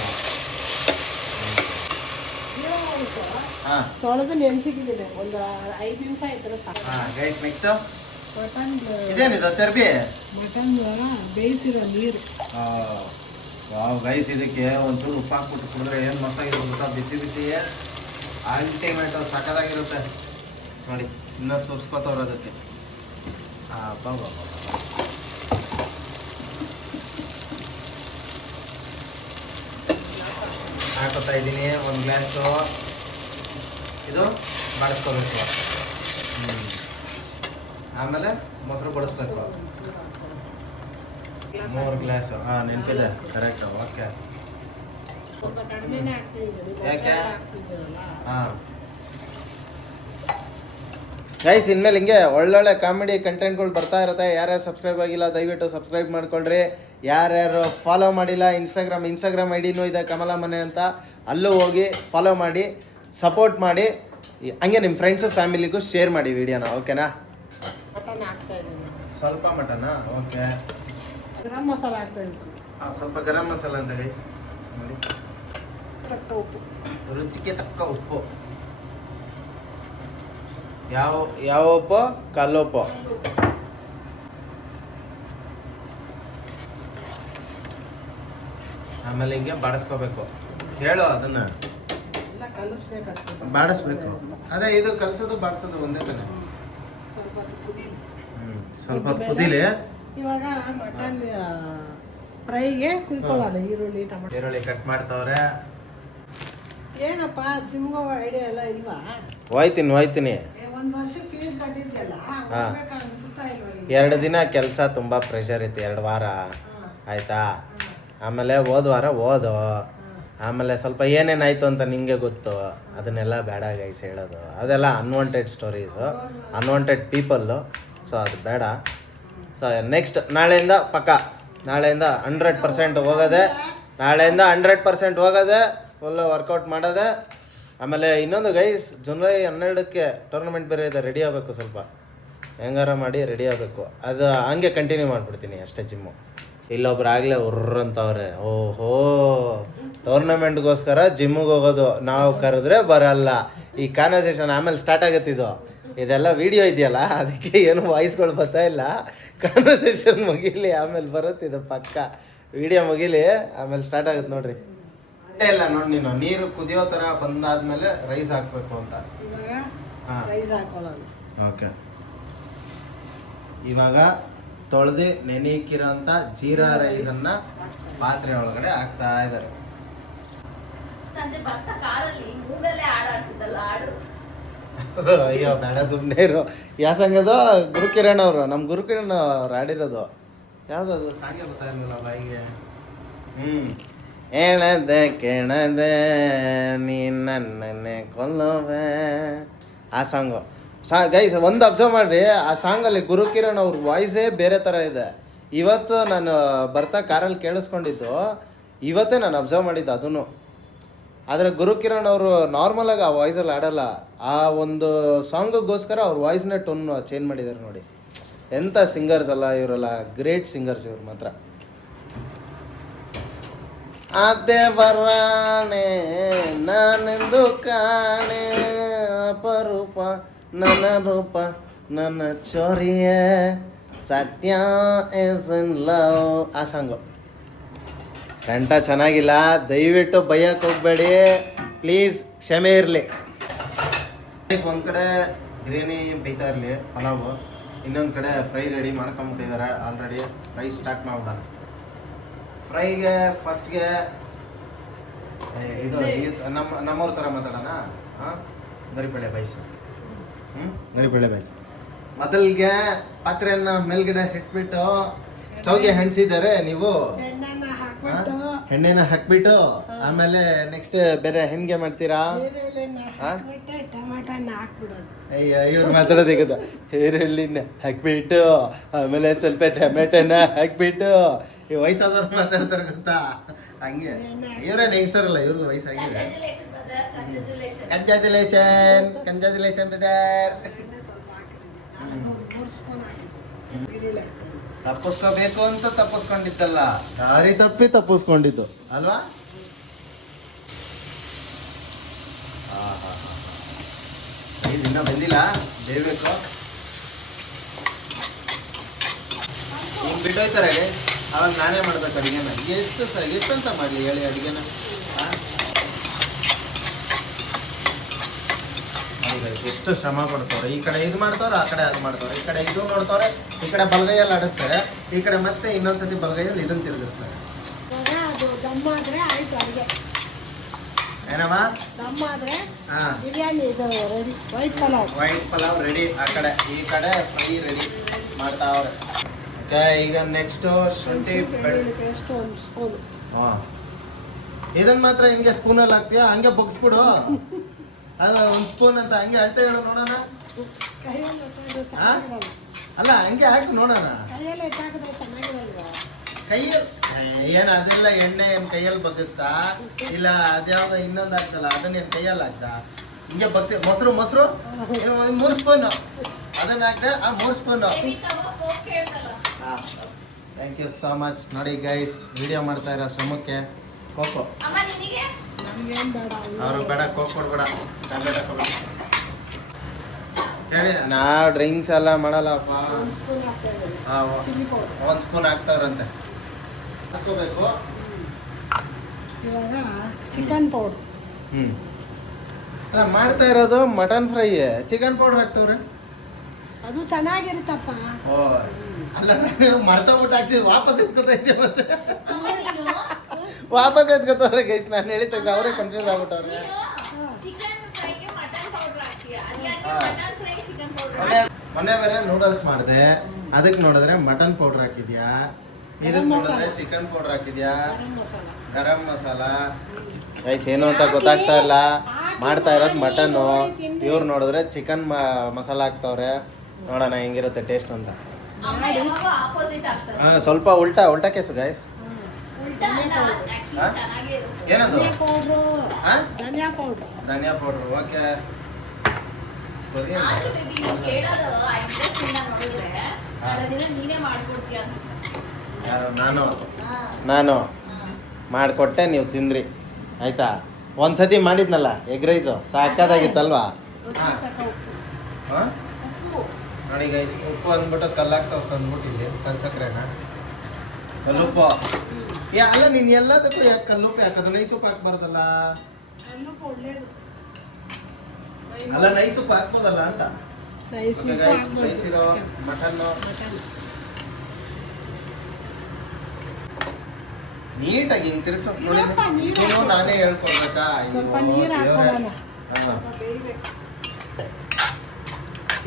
ಹಾಂ ತೊಳೆದು ನೆನ್ಸಿಟ್ಟಿದ್ದೀನಿ ಒಂದು 5 ನಿಮಿಷ ಆಯ್ತಲ್ಲ ಸಾಕು. ಹಾಂ ಗೈಸ್ ನೆಕ್ಸ್ಟು ಮಟನ್ ಇದೇನಿದು ಚರ್ಬಿ ಮಟನ್ ಬೇಯಿಸಿರೋ ನೀರು ವಾವ್ ಗೈಸ್ ಇದಕ್ಕೆ ಒಂಚೂರು ಉಪ್ಪು ಹಾಕ್ಬಿಟ್ಟು ಕುಡಿದ್ರೆ ಏನು ಮಸ್ತಾಗಿರುತ್ತೆ ಗೊತ್ತಾ ಬಿಸಿ ಅಲ್ಟಿಮೇಟ್ ಸಖತ್ತಾಗಿರುತ್ತೆ ನೋಡಿ ಇನ್ನೂ ಸುರ್ಸ್ಕೊತವ್ರು ಅದಕ್ಕೆ ಬಾಬಾ ಹಾಕೋತಾ ಇದ್ದೀನಿ ಒಂದು ಗ್ಲಾಸು ಇದು ಬಾಡಿಸ್ಕೋಬೇಕು ಆಮೇಲೆ ಮೊಸರು ಬಡಿಸ್ಬೇಕು 3 ಗ್ಲಾಸು ಹಾಂ ನೆನಪಿದೆ ಕರೆಕ್ಟ್ ಓಕೆ ಸ್ವಲ್ಪ ಕಡಿಮೆನೇ ಹಾಕ್ತಿದ್ದೀನಿ ಯಾಕೆ? ಹಾಕ್ತಿದ್ದೀರಲ್ಲ ಹಾಂ ಗೈಸ್ ಇನ್ಮೇಲೆ ಹಿಂಗೆ ಒಳ್ಳೊಳ್ಳೆ ಕಾಮಿಡಿ ಕಂಟೆಂಟ್ಗಳು ಬರ್ತಾ ಇರುತ್ತೆ. ಯಾರ್ಯಾರು ಸಬ್ಸ್ಕ್ರೈಬ್ ಆಗಿಲ್ಲ ದಯವಿಟ್ಟು ಸಬ್ಸ್ಕ್ರೈಬ್ ಮಾಡ್ಕೊಳ್ರಿ. ಯಾರ್ಯಾರು ಫಾಲೋ ಮಾಡಿಲ್ಲ ಇನ್ಸ್ಟಾಗ್ರಾಮ್ ಐಡಿನೂ ಇದೆ ಕಮಲ ಮನೆ ಅಂತ, ಅಲ್ಲೂ ಹೋಗಿ ಫಾಲೋ ಮಾಡಿ ಸಪೋರ್ಟ್ ಮಾಡಿ. ಹಂಗೆ ನಿಮ್ಮ ಫ್ರೆಂಡ್ಸು ಫ್ಯಾಮಿಲಿಗೂ ಶೇರ್ ಮಾಡಿ ವಿಡಿಯೋನ. ಓಕೆನಾ? ಮಟನ್ ಹಾಕ್ತಾ ಇದ್ದೀನಿ, ಸ್ವಲ್ಪ ಮಟನಾ? ಓಕೆ. ಗರಂ ಮಸಾಲ ಹಾಕ್ತಾ ಇದ್ದೀನಿ ಸ್ವಲ್ಪ ಗರಂ ಮಸಾಲ ಅಂತ ಗೈಸ್ ನೋಡಿ, ತಕ್ಕ ಉಪ್ಪು, ರುಚಿಗೆ ತಕ್ಕ ಉಪ್ಪು. ಯಾವ ಉಪ್ಪು? ಕಲ್ಲುಪ್ಪು. ಆಮೇಲೆ ಹಿಂಗೆ ಬಾಡಿಸ್ಕೋಬೇಕು. ಹೇಳು ಅದನ್ನ ಎಲ್ಲ ಕಲಿಸ್ಬೇಕಾಗ್ತದೆ, ಬಾಡಿಸ್ಬೇಕು. ಅದೇ ಇದು ಕಲ್ಸೋದು ಬಾಡಿಸೋದು ಒಂದೇ ತಾನೆ. ಸ್ವಲ್ಪ ಕುದೀಲಿ. ಸ್ವಲ್ಪ ಹೊತ್ತು ಕುದೀಲಿ. ಇವಾಗ ಮಟನ್ ಫ್ರೈಗೆ ಕುಯ್ಕೊಳ್ಳೋಣ. ಈರುಳ್ಳಿ ಟೊಮೆಟೊ ಈರುಳ್ಳಿ ಕಟ್ ಮಾಡ್ತವ್ರೆ. ಏನಪ್ಪ ಜಿಮ್ಗೆ ಹೋಗೋ ಐಡಿಯಾ ಎಲ್ಲ ಇಲ್ವಾ? ಹೋಯ್ತೀನಿ 1 ವರ್ಷಕ್ಕೆ ಫೀಸ್ ಕಟ್ಟಿದ್ಯಲ್ಲ, ಅನ್ಸುತ್ತಾ ಇಲ್ವಾ ಈಗ? 2 ದಿನ ಕೆಲಸ ತುಂಬ ಪ್ರೆಷರ್ ಇತ್ತು, 2 ವಾರ ಆಯ್ತಾ. ಆಮೇಲೆ ಹೋದ ವಾರ ಓದು, ಆಮೇಲೆ ಸ್ವಲ್ಪ ಏನೇನಾಯ್ತು ಅಂತ ನಿಂಗೆ ಗೊತ್ತು. ಅದನ್ನೆಲ್ಲ ಬೇಡ ಗೈಸ್ ಹೇಳೋದು, ಅದೆಲ್ಲ unwanted stories, unwanted people. So ಅದು ಬೇಡ. ಸೊ ನೆಕ್ಸ್ಟ್ ನಾಳೆಯಿಂದ ಪಕ್ಕ, ನಾಳೆಯಿಂದ 100% ಹೋಗೋದೆ, ನಾಳೆಯಿಂದ 100% ಹೋಗೋದೆ, ಫುಲ್ಲು ವರ್ಕೌಟ್ ಮಾಡೋದೆ. ಆಮೇಲೆ ಇನ್ನೊಂದು ಗೈಸ್, ಜುಲೈ 12ಕ್ಕೆ ಟೂರ್ನಮೆಂಟ್ ಬೇರೆ ಇದೆ, ರೆಡಿ ಆಗಬೇಕು. ಸ್ವಲ್ಪ ಹೆಂಗಾರ ಮಾಡಿ ರೆಡಿ ಆಗಬೇಕು. ಅದು ಹಂಗೆ ಕಂಟಿನ್ಯೂ ಮಾಡಿಬಿಡ್ತೀನಿ ಅಷ್ಟೇ ಜಿಮ್ಮು. ಇಲ್ಲೊಬ್ರು ಆಗಲೇ ಉರ್ರಂತವ್ರೆ, ಓಹೋ ಟೂರ್ನಮೆಂಟ್ಗೋಸ್ಕರ ಜಿಮ್ಮಿಗೆ ಹೋಗೋದು, ನಾವು ಕರೆದ್ರೆ ಬರಲ್ಲ. ಈ ಕಾನ್ವರ್ಸೇಷನ್ ಆಮೇಲೆ ಸ್ಟಾರ್ಟ್ ಆಗತ್ತಿದು. ಇದೆಲ್ಲ ವಿಡಿಯೋ ಇದೆಯಲ್ಲ, ಅದಕ್ಕೆ ಏನು ವಾಯ್ಸ್ಗಳು ಬರ್ತಾ ಇಲ್ಲ. ಕಾನ್ವರ್ಸೇಷನ್ ಮುಗೀಲಿ, ಆಮೇಲೆ ಬರುತ್ತಿದ್ದು ಪಕ್ಕ. ವಿಡಿಯೋ ಮುಗೀಲಿ, ಆಮೇಲೆ ಸ್ಟಾರ್ಟ್ ಆಗುತ್ತೆ ನೋಡ್ರಿ. ಇಲ್ಲ ನೋಡಿ, ನೀನು ನೀರು ಕುದಿಯೋ ಥರ ಬಂದಾದ್ಮೇಲೆ ರೈಸ್ ಹಾಕಬೇಕು ಅಂತ. ಇವಾಗ ಹಾಂ ರೈಸ್ ಹಾಕೊಳ್ಳೋಣ. ಓಕೆ. ಇವಾಗ ತೊಳೆದು ನೆನೆಯಕ್ಕಿರೋಂಥ ಜೀರಾ ರೈಸನ್ನು ಪಾತ್ರೆ ಒಳಗಡೆ ಹಾಕ್ತಾ ಇದ್ದಾರೆ. ಸಂಜೆ ಬರ್ತಾ ಕಾರಲ್ಲಿ ಮೂಗಲ್ಲೇ ಆಡಾಡ್ತಿದ್ದಲ್ಲ ಹಾಡು. ಅಯ್ಯೋ ಬೇಡ ಸುಮ್ಮನೆ ಇರು. ಯಾವ ಸಂಘದ? ಗುರುಕಿರಣ್ ಅವರು, ನಮ್ಮ ಗುರುಕಿರಣ್ ಅವ್ರು ಆಡಿರೋದು. ಯಾವುದದು ಸಾಂಗೆ ಗೊತ್ತಾ ಇರಲಿಲ್ಲ ಬಾಯಿಗೆ. ಹೇಳದೆ ಕೇಳದೆ ನೀ ನನ್ನನ್ನೇ ಕೊಲ್ಲುವೆ, ಆ ಸಾಂಗು. ಗೈಸ್ ಒಂದು ಅಬ್ಸರ್ವ್ ಮಾಡಿರಿ, ಆ ಸಾಂಗಲ್ಲಿ ಗುರುಕಿರಣ್ ಅವ್ರ ವಾಯ್ಸೇ ಬೇರೆ ಥರ ಇದೆ. ಇವತ್ತು ನಾನು ಬರ್ತಾ ಕಾರಲ್ಲಿ ಕೇಳಿಸ್ಕೊಂಡಿದ್ದು, ಇವತ್ತೇ ನಾನು ಅಬ್ಸರ್ವ್ ಮಾಡಿದ್ದು ಅದನ್ನು. ಆದರೆ ಗುರುಕಿರಣ್ ಅವರು ನಾರ್ಮಲಾಗಿ ಆ ವಾಯ್ಸಲ್ಲಿ ಆಡಲ್ಲ. ಆ ಒಂದು ಸಾಂಗಿಗೋಸ್ಕರ ಅವ್ರ ವಾಯ್ಸ್ನೇ ಟೋನ್ ಚೇಂಜ್ ಮಾಡಿದ್ದಾರೆ ನೋಡಿ. ಎಂಥ ಸಿಂಗರ್ಸ್ ಅಲ್ಲ ಇವರೆಲ್ಲ, ಗ್ರೇಟ್ ಸಿಂಗರ್ಸ್ ಇವ್ರು ಮಾತ್ರ. ಅದೇ ಬರಾಣೆ ನಾನೆಂದು ಕಾಣೆ ಅಪರೂಪ ನನ್ನ ರೂಪ ನನ್ನ ಚೋರಿಯ ಸತ್ಯ ಇಸ್ ಇನ್ ಲವ್, ಆ ಸಾಂಗು. ಕಂಠ ಚೆನ್ನಾಗಿಲ್ಲ, ದಯವಿಟ್ಟು ಬೈಯಕ್ಕೆ ಹೋಗಬೇಡಿ ಪ್ಲೀಸ್, ಕ್ಷಮೆ ಇರಲಿ. ಒಂದು ಕಡೆ ಬಿರಿಯಾನಿ ಬೈತಾ ಇರಲಿ, ಪಲಾವು. ಇನ್ನೊಂದು ಕಡೆ ಫ್ರೈ ರೆಡಿ ಮಾಡ್ಕೊಂಬಿಟ್ಟಿದ್ದಾರೆ ಆಲ್ರೆಡಿ. ಫ್ರೈ ಸ್ಟಾರ್ಟ್ ಮಾಡ್ಬಿಡೋಣ. ಫ್ರೈಗೆ ಫಸ್ಟ್ಗೆ ನಮ್ಮವ್ರ ಥರ ಮಾತಾಡೋಣ. ಹಾಂ, ಗರಿಬೇಳೆ ಬಾಯ್ಸು. ಗರಿಬೇಳೆ ಬಾಯ್ಸು. ಮೊದಲಿಗೆ ಪಾತ್ರೆಯನ್ನ ಮೇಲ್ಗಡೆ ಇಟ್ಬಿಟ್ಟು ಸ್ಟವ್ಗೆ ಹೆಣ್ಸಿದ್ದಾರೆ ನೀವು. ಎಣ್ಣೆನ ಹಾಕ್ಬಿಟ್ಟು ಎಣ್ಣೆನ ಹಾಕ್ಬಿಟ್ಟು ಆಮೇಲೆ ನೆಕ್ಸ್ಟ್ ಬೇರೆ ಹೆಣ್ಗೆ ಮಾಡ್ತೀರಾ? ಈರುಳ್ಳಿನ ಹಾಕ್ಬಿಟ್ಟು ಟೊಮಾಟೋನ ಹಾಕ್ಬಿಡೋದು. ಅಯ್ಯ, ಇವ್ರು ಮಾತಾಡೋದೇ ಗೊತ್ತಾ? ಈರುಳ್ಳಿನ ಹಾಕ್ಬಿಟ್ಟು ಆಮೇಲೆ ಸ್ವಲ್ಪ ಟೊಮೆಟೊನ ಹಾಕ್ಬಿಟ್ಟು ಈ ವಯಸ್ಸಾದವ್ರು ಮಾತಾಡ್ತಾರೆ ಗೊತ್ತಾ? ಹಂಗೆ ಇವರೇ ಯಂಗ್ಸ್ಟರ್ ಅಲ್ಲ, ಇವ್ರಿಗೂ ವಯಸ್ಸಾಗಿದೆ. Congratulation brother. ಈರುಳ್ಳಿ ತಪ್ಪಿಸ್ಕೋಬೇಕು ಅಂತ ತಪ್ಪಿಸ್ಕೊಂಡಿದ್ದಲ್ಲ, ದಾರಿ ತಪ್ಪಿ ತಪ್ಪಿಸ್ಕೊಂಡಿದ್ದು ಅಲ್ವಾ? ಇದು ಇನ್ನೂ ಬಂದಿಲ್ಲ, ಬೇಯಬೇಕು. ಹಿಂಗೆ ಬಿಟ್ಟೋಯ್ತಾರೆ ಅವಾಗ ನಾನೇ ಮಾಡ್ಬೇಕು ಅಡುಗೆನ. ಎಷ್ಟಂತ ಮಾಡಲಿ ಹೇಳಿ ಅಡುಗೆನ? ಎಷ್ಟು ಶ್ರಮ ಪಡ್ತವ್ರೆ. ಈ ಕಡೆ ಇದು ಮಾಡ್ತವ್ರೆ, ಆ ಕಡೆ ಅದು ಮಾಡ್ತವ್ರೆ. ಈ ಕಡೆ ಇದು ನೋಡ್ತವ್ರೆ, ಈ ಕಡೆ ಬಲಗೈಯಲ್ಲಿ ಆಡಿಸ್ತಾರೆ, ಈ ಕಡೆ ಮತ್ತೆ ಇನ್ನೊಂದ್ಸತಿ ಬಲಗೈಯಲ್ಲಿ ಇದನ್ನ ತಿರುಗಿಸ್ತಾರೆ. ಇವಾಗ ಅದು ದಮ್ಮಾದ್ರೆ ಆಯ್ತು ಅಡುಗೆ. ಏನಮ್ಮ? ದಮ್ಮಾದ್ರೆ ಹಾ, ಬಿರಿಯಾನಿ ಇದು ready. White pulao. White pulao ready. ಆ ಕಡೆ ಈ ಕಡೆ ಫ್ರೈ ರೆಡಿ ಮಾಡ್ತಾವ್ರೆ. ಓಕೆ, ಈಗ ನೆಕ್ಸ್ಟು ಶುಂಠಿ ಬೆಳ್ಳುಳ್ಳಿ ಪೇಸ್ಟ್ ಒಂದು ಸ್ಪೂನ್. ಹಾಂ, ಇದನ್ನ ಮಾತ್ರ ಹಿಂಗೆ ಸ್ಪೂನಲ್ಲಿ ಹಾಕ್ತೀಯಾ? ಹಂಗೆ ಬಗ್ಸ್ಬಿಡು. ಅದು ಒಂದು ಸ್ಪೂನ್ ಅಂತ ಹಂಗೆ ಅಳ್ತಾ ಹೇಳು ನೋಡೋಣ. ಕೈಯಲ್ಲಿ ಎತ್ತಾಕಿದ್ರೆ ಚೆನ್ನಾಗಿರಲ್ಲ. ಅಲ್ಲ, ಹಂಗೆ ಹಾಕಿ ನೋಡೋಣ. ಕೈಯಲ್ಲಿ ಎತ್ತಾಕಿದ್ರೆ ಚೆನ್ನಾಗಿರಲ್ವಾ? ಕೈಯಲ್ಲಿ ಏನು ಅದೆಲ್ಲ ಎಣ್ಣೆ ಏನು ಕೈಯಲ್ಲಿ ಬಗ್ಗಿಸ್ತಾ? ಇಲ್ಲ ಅದ್ಯಾವ್ದು ಇನ್ನೊಂದು ಹಾಕ್ತಲ್ಲ ಅದನ್ನೇನು ಕೈಯಲ್ಲಿ ಹಾಕ್ತಾ? ಹಿಂಗೆ ಬಗ್ಸಿ. ಮೊಸರು 3 ಸ್ಪೂನು ಅದನ್ನ ಹಾಕ್ದೆ. 3 ಸ್ಪೂನು. ಹಾಂ, ಥ್ಯಾಂಕ್ ಯು ಸೋ ಮಚ್. ನೋಡಿ ಗೈಸ್, ವಿಡಿಯೋ ಮಾಡ್ತಾ ಇರೋ ಶ್ರಮಕ್ಕೆ ಕೋಕೋ. ನಮ್ಗೇನು ಬೇಡ. ಅವ್ರಿಗೆ ಬೇಡ, ಕೋಕ್ ಕೊಡ್ಬೇಡ, ಟ್ಯಾಬ್ಲೆಟ್ ಹಾಕೋಬೇಡ ಹೇಳಿ. ನಾ ಡ್ರಿಂಕ್ಸ್ ಎಲ್ಲ ಮಾಡಲ್ಲಪ್ಪ. ಒಂದು ಸ್ಪೂನ್ ಹಾಕ್ತಾ ಇದ್ದೀನಿ. ಹಾಂ, ಚಿಲ್ಲಿ ಪೌಡರ್ 1 ಸ್ಪೂನ್ ಹಾಕ್ತಾವ್ರಂತೆ. ಹಾಕೋಬೇಕು. ಇವಾಗ ಚಿಕನ್ ಪೌಡರ್. ಅಲ್ಲ, ಮಾಡ್ತಾ ಇರೋದು ಮಟನ್ ಫ್ರೈ, ಚಿಕನ್ ಪೌಡರ್ ಹಾಕ್ತವ್ರೆ. ಅದು ಚೆನ್ನಾಗಿರುತ್ತಪ್ಪ. ಓ, ಅಲ್ಲ, ನಾನು ಮರ್ತೋಗ್ಬಿಟ್ಟು ಹಾಕ್ತೀವಿ. ವಾಪಸ್ ಎತ್ಕೊತಾ ಇದ್ದೆ ಮತ್ತೆ. ವಾಪಸ್ ಎತ್ಕೊತವ್ರೆ ಗೈಸ್. ನಾನು ಹೇಳಿದಾಗ ಅವರೇ ಕನ್ಫ್ಯೂಸ್ ಆಗ್ಬಿಟ್ಟವ್ರೆ. ಮೊನ್ನೆ ಬೇರೆ ನೂಡಲ್ಸ್ ಮಾಡಿದೆ, ಅದಕ್ಕೆ ನೋಡಿದ್ರೆ ಮಟನ್ ಪೌಡರ್ ಹಾಕಿದ್ಯಾ, ಇದಕ್ಕೆ ನೋಡಿದ್ರೆ chicken powder ಹಾಕಿದ್ಯಾ, garam masala. Guys, ಏನು ಅಂತ ಗೊತ್ತಾಗ್ತಾ ಇಲ್ಲ. ಮಾಡ್ತಾ ಇರೋದು ಮಟನ್ನು, ಇವ್ರು ನೋಡಿದ್ರೆ ಚಿಕನ್ ಮಸಾಲ ಹಾಕ್ತವ್ರೆ. ನೋಡೋಣ ಹೆಂಗಿರುತ್ತೆ ಟೇಸ್ಟ್ ಅಂತ. ಸ್ವಲ್ಪ ಉಲ್ಟಾ ಕೇಸು ಗೈಸ್. ಏನದು? ಧನಿಯಾ ಪೌಡ್ರು. ಧನಿಯಾ ಪೌಡ್ರು. ಓಕೆ, ನಾನು ಮಾಡಿಕೊಟ್ಟೆ, ನೀವು ತಿಂದ್ರಿ ಆಯ್ತಾ? ಒಂದ್ಸತಿ ಮಾಡಿದ್ನಲ್ಲ ಎಗ್ ರೈಸು, ಸಾಕಾಗಿತ್ತಲ್ವಾ? ಹಾಂ, ನೋಡಿ ಗೈಸ್, ಉಪ್ಪು ಅಂದ್ಬಿಟ್ಟು ಕಲ್ಲಾಗ್ತಾವ ತಂದ್ಬಿಟ್ಟಿದ್ದೆ. ಕಲ್ಸಕ್ರೆನ ಕಲ್ಲುಪ್ಪು. ಅಲ್ಲ, ನೀನು ಎಲ್ಲದಕ್ಕೂ ಯಾಕೆ ಕಲ್ಲುಪ್ಪು ಯಾಕದು? ನೈಸ್ ಉಪ್ಪು ಹಾಕ್ಬಾರ್ದಲ್ಲ? ಅಲ್ಲ, ನೈಸ್ ಉಪ್ಪು ಹಾಕ್ಬೋದಲ್ಲ ಅಂತ. ನೈಸಿರೋ ಮಟನ್ನು ನೀಟಾಗಿ ಹಿಂಗೆ ತಿರ್ಗ್ಸೋಕೆ ನೋಡಿ. ಇದನ್ನು ನಾನೇ ಹೇಳ್ಕೊಡ್ಬೇಕಾ?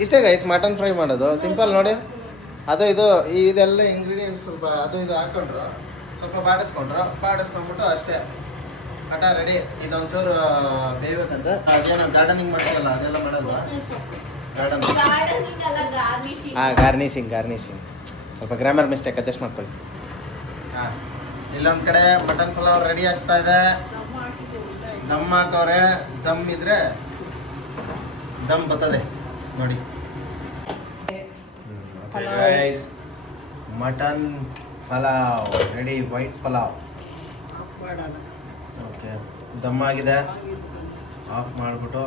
ಇಷ್ಟೇ ಗೈಸ್, ಮಟನ್ ಫ್ರೈ ಮಾಡೋದು ಸಿಂಪಲ್ ನೋಡಿ. ಅದು ಇದು ಇದೆಲ್ಲ ಇಂಗ್ರೀಡಿಯೆಂಟ್ಸ್ ಸ್ವಲ್ಪ ಅದು ಇದು ಹಾಕೊಂಡ್ರು, ಸ್ವಲ್ಪ ಬಾಡಿಸ್ಕೊಂಡ್ಬಿಟ್ಟು ಅಷ್ಟೇ, ಮಟ ರೆಡಿ. ಇದೊಂಚೂರು ಬೇಯಬೇಕಂತ. ಅದೇನೋ ಗಾರ್ಡನಿಂಗ್ ಮಾಡ್ತಾರಲ್ಲ ಅದೆಲ್ಲ ಮಾಡಲ್ವಾ? ಗಾರ್ನಿಶಿಂಗ್ ಸ್ವಲ್ಪ ಗ್ರಾಮರ್ ಮಿಸ್ಟೇಕ್ ಅಡ್ಜಸ್ಟ್ ಮಾಡ್ಕೊಳ್ಳಿ. ಹಾಂ, ಇಲ್ಲೊಂದು ಕಡೆ ಮಟನ್ ಪಲಾವ್ ರೆಡಿ ಆಗ್ತಾ ಇದೆ. ದಮ್ ಹಾಕವ್ರೆ. ದಮ್ ಇದ್ರೆ ದಮ್ ಬರ್ತದೆ ನೋಡಿ. Mutton pulao ready, white pulao. Okay, dum ಆಗಿದೆ. ಆಫ್ ಮಾಡಿಬಿಟ್ಟು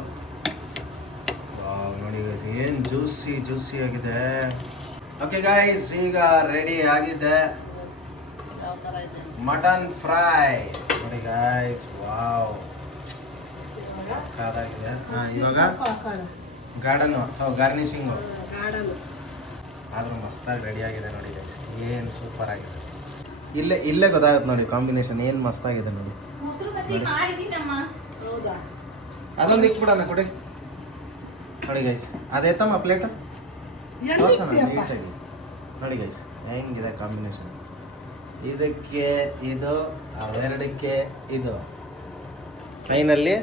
ನೋಡಿ ಗೈಸ್, ಏನು ಜ್ಯೂಸಿ ಆಗಿದೆ. ಓಕೆ ಗೈಸ್, ಈಗ ರೆಡಿ ಆಗಿದೆ ಮಟನ್ ಫ್ರೈ ನೋಡಿ ಗೈಸ್. ವಾವ್, ಸಾಕಾಗಿದೆ. ಇವಾಗ ಗಾರ್ನಿಶಿಂಗು ಆದರೂ ಮಸ್ತಾಗಿ ರೆಡಿ ಆಗಿದೆ ನೋಡಿ ಗೈಸ್. ಏನು ಸೂಪರ್ ಆಗಿದೆ. ಇಲ್ಲೇ ಗೊತ್ತಾಗುತ್ತೆ ನೋಡಿ ಕಾಂಬಿನೇಷನ್ ಏನು ಮಸ್ತಾಗಿದೆ ನೋಡಿ. ಮೊಸರು ಬಜ್ಜಿ ಮಾಡಿದೀನಮ್ಮ. ಹೌದಾ? ಅದೊಂದು ಇಕ್ಬಿಡೋಣ ಕೊಡಿ. ನೋಡಿ ಗೈಸ್ ಅದೇತಮ್ಮ ಪ್ಲೇಟ್ ಎಲ್ಲಿ ತೋರ್ಸೋಣ ಇಕ್ತೀಯಪ್ಪ? ನೀಟಾಗಿ. ನೋಡಿ ಗೈಸ್ ಹೆಂಗಿದೆ ಕಾಂಬಿನೇಷನ್. ಇದಕ್ಕೆ ಇದು, ಅವೆರಡಕ್ಕೆ ಇದು, ಫೈನಲ್ಲಿ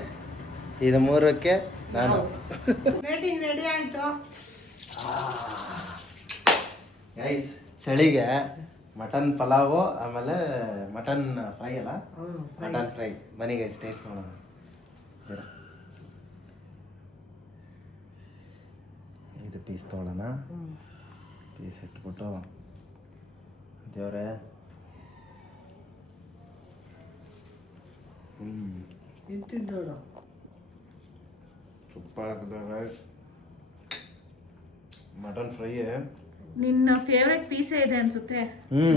ಇದು ಮೂರಕ್ಕೆ ನಾನು. ಪ್ಲೇಟಿಂಗ್ ರೆಡಿ ಆಯ್ತು. ಗೈಸ್ ಚಳಿಗೆ ಮಟನ್ ಪಲಾವು ಆಮೇಲೆ ಮಟನ್ ಫ್ರೈ ಅಲ್ಲ, ಮಟನ್ ಫ್ರೈ. ಬನ್ನಿ ಗೈಸ್ ಟೇಸ್ಟ್ ಮಾಡೋಣ. ಜರ. ಇದು ಪೀಸ್ ತೊಗೊಳ್ಳೋಣ. ಪೀಸ್ ಇಟ್ಬಿಟ್ಟು ದೇವ್ರೆ ಇಂತಿದ್ದು ನೋಡು. Super mutton fry. ನಿನ್ನ ಫೇವ್ರೆಟ್ ಪೀಸೇ ಇದೆ ಅನ್ಸುತ್ತೆ.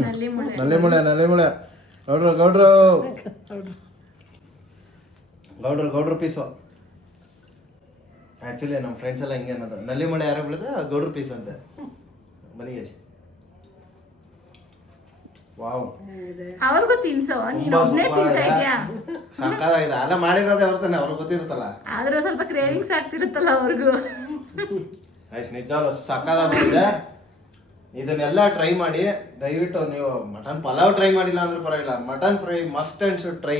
ನಲ್ಲಿ ಮೊಳೆ. ನಲ್ಲಿಮುಳೆ ಗೌಡ್ರು ಗೌಡ್ರು ಗೌಡ್ರು ಗೌಡ್ರು ಪೀಸು. ಆ್ಯಕ್ಚುಲಿ ನಮ್ಮ ಫ್ರೆಂಡ್ಸ್ ಎಲ್ಲ ಹಿಂಗೆ ಅನ್ನೋದು, ನಲ್ಲಿಮುಳೆ ಯಾರೋ ಬಿಳಿದ್ರೆ ಗೌಡ್ರು ಪೀಸ್ ಅಂತ. ಬನ್ನಿ ಗೈಸ್. ವಾವ್, ಅವ್ರಿಗೂ ತಿನ್ಸೋ, ನೀನ್ ಒಬ್ನೇ ತಿಂತಾ ಇದ್ಯಾ? ಸಾಕಾಗಿದೆ. ಅಲ್ಲ ಮಾಡಿರೋದೇ ಹೊರತಾನೆ, ಅವ್ರಿಗೆ ಗೊತ್ತಿರುತ್ತಲ್ಲ. ಆದ್ರೂ ಸ್ವಲ್ಪ ಕ್ರೇವಿಂಗ್ಸ್ ಆಗ್ತಿರುತ್ತಲ್ಲ ಅವ್ರಿಗೂ. ಗೈಸ್ ನಿಜವಾಗ್ಲೂ ಸಕ್ಕತ್ತಾಗಿ ಬಂದಿದೆ. ಇದನ್ನೆಲ್ಲ ಟ್ರೈ ಮಾಡಿ ದಯವಿಟ್ಟು. ನೀವು ಮಟನ್ ಪಲಾವ್ ಟ್ರೈ ಮಾಡಿಲ್ಲ ಅಂದ್ರೆ ಪರವಾಗಿಲ್ಲ, mutton fry must and should try.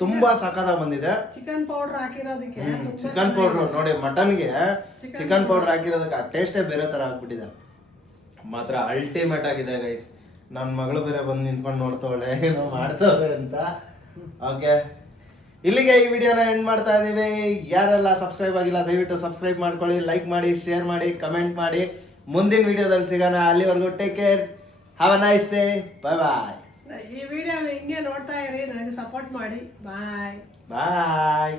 ತುಂಬಾ ಸಕ್ಕತ್ತಾಗಿ ಬಂದಿದೆ. ಚಿಕನ್ ಪೌಡರ್ ಹಾಕಿರೋದಕ್ಕೆ ಚಿಕನ್ ಪೌಡ್ರು ನೋಡಿ, ಮಟನ್ಗೆ ಚಿಕನ್ ಪೌಡರ್ ಹಾಕಿರೋದಕ್ಕೆ ಆ ಟೇಸ್ಟೇ ಬೇರೆ ತರ ಆಗ್ಬಿಟ್ಟಿದೆ. ಮಾತ್ರ ಅಲ್ಟಿಮೇಟ್ ಆಗಿದೆ ಗೈಸ್. ನನ್ನ ಮಗಳು ಬೇರೆ ಬಂದು ನಿಂತ್ಕೊಂಡು ನೋಡ್ತವಳೆ ಏನೋ ಮಾಡ್ತವ್ರೆ ಅಂತ. ಓಕೆ, ಇಲ್ಲಿಗೆ ಈ ವಿಡಿಯೋನ ಎಂಡ್ ಮಾಡ್ತಾ ಇದೀವಿ. ಯಾರೆಲ್ಲ ಸಬ್ಸ್ಕ್ರೈಬ್ ಆಗಿಲ್ಲ ದಯವಿಟ್ಟು ಸಬ್ಸ್ಕ್ರೈಬ್ ಮಾಡ್ಕೊಳ್ಳಿ, ಲೈಕ್ ಮಾಡಿ, ಶೇರ್ ಮಾಡಿ, ಕಮೆಂಟ್ ಮಾಡಿ. ಮುಂದಿನ ವಿಡಿಯೋದಲ್ಲಿ ಸಿಗೋಣ. ಅಲ್ಲಿವರೆಗೂ take care, have a nice day, bye bye. ಈ ವಿಡಿಯೋ ಹಿಂಗೆ ನೋಡ್ತಾ ಇರಿ, ನನಗೆ ಸಪೋರ್ಟ್ ಮಾಡಿ. ಬಾಯ್ ಬಾಯ್.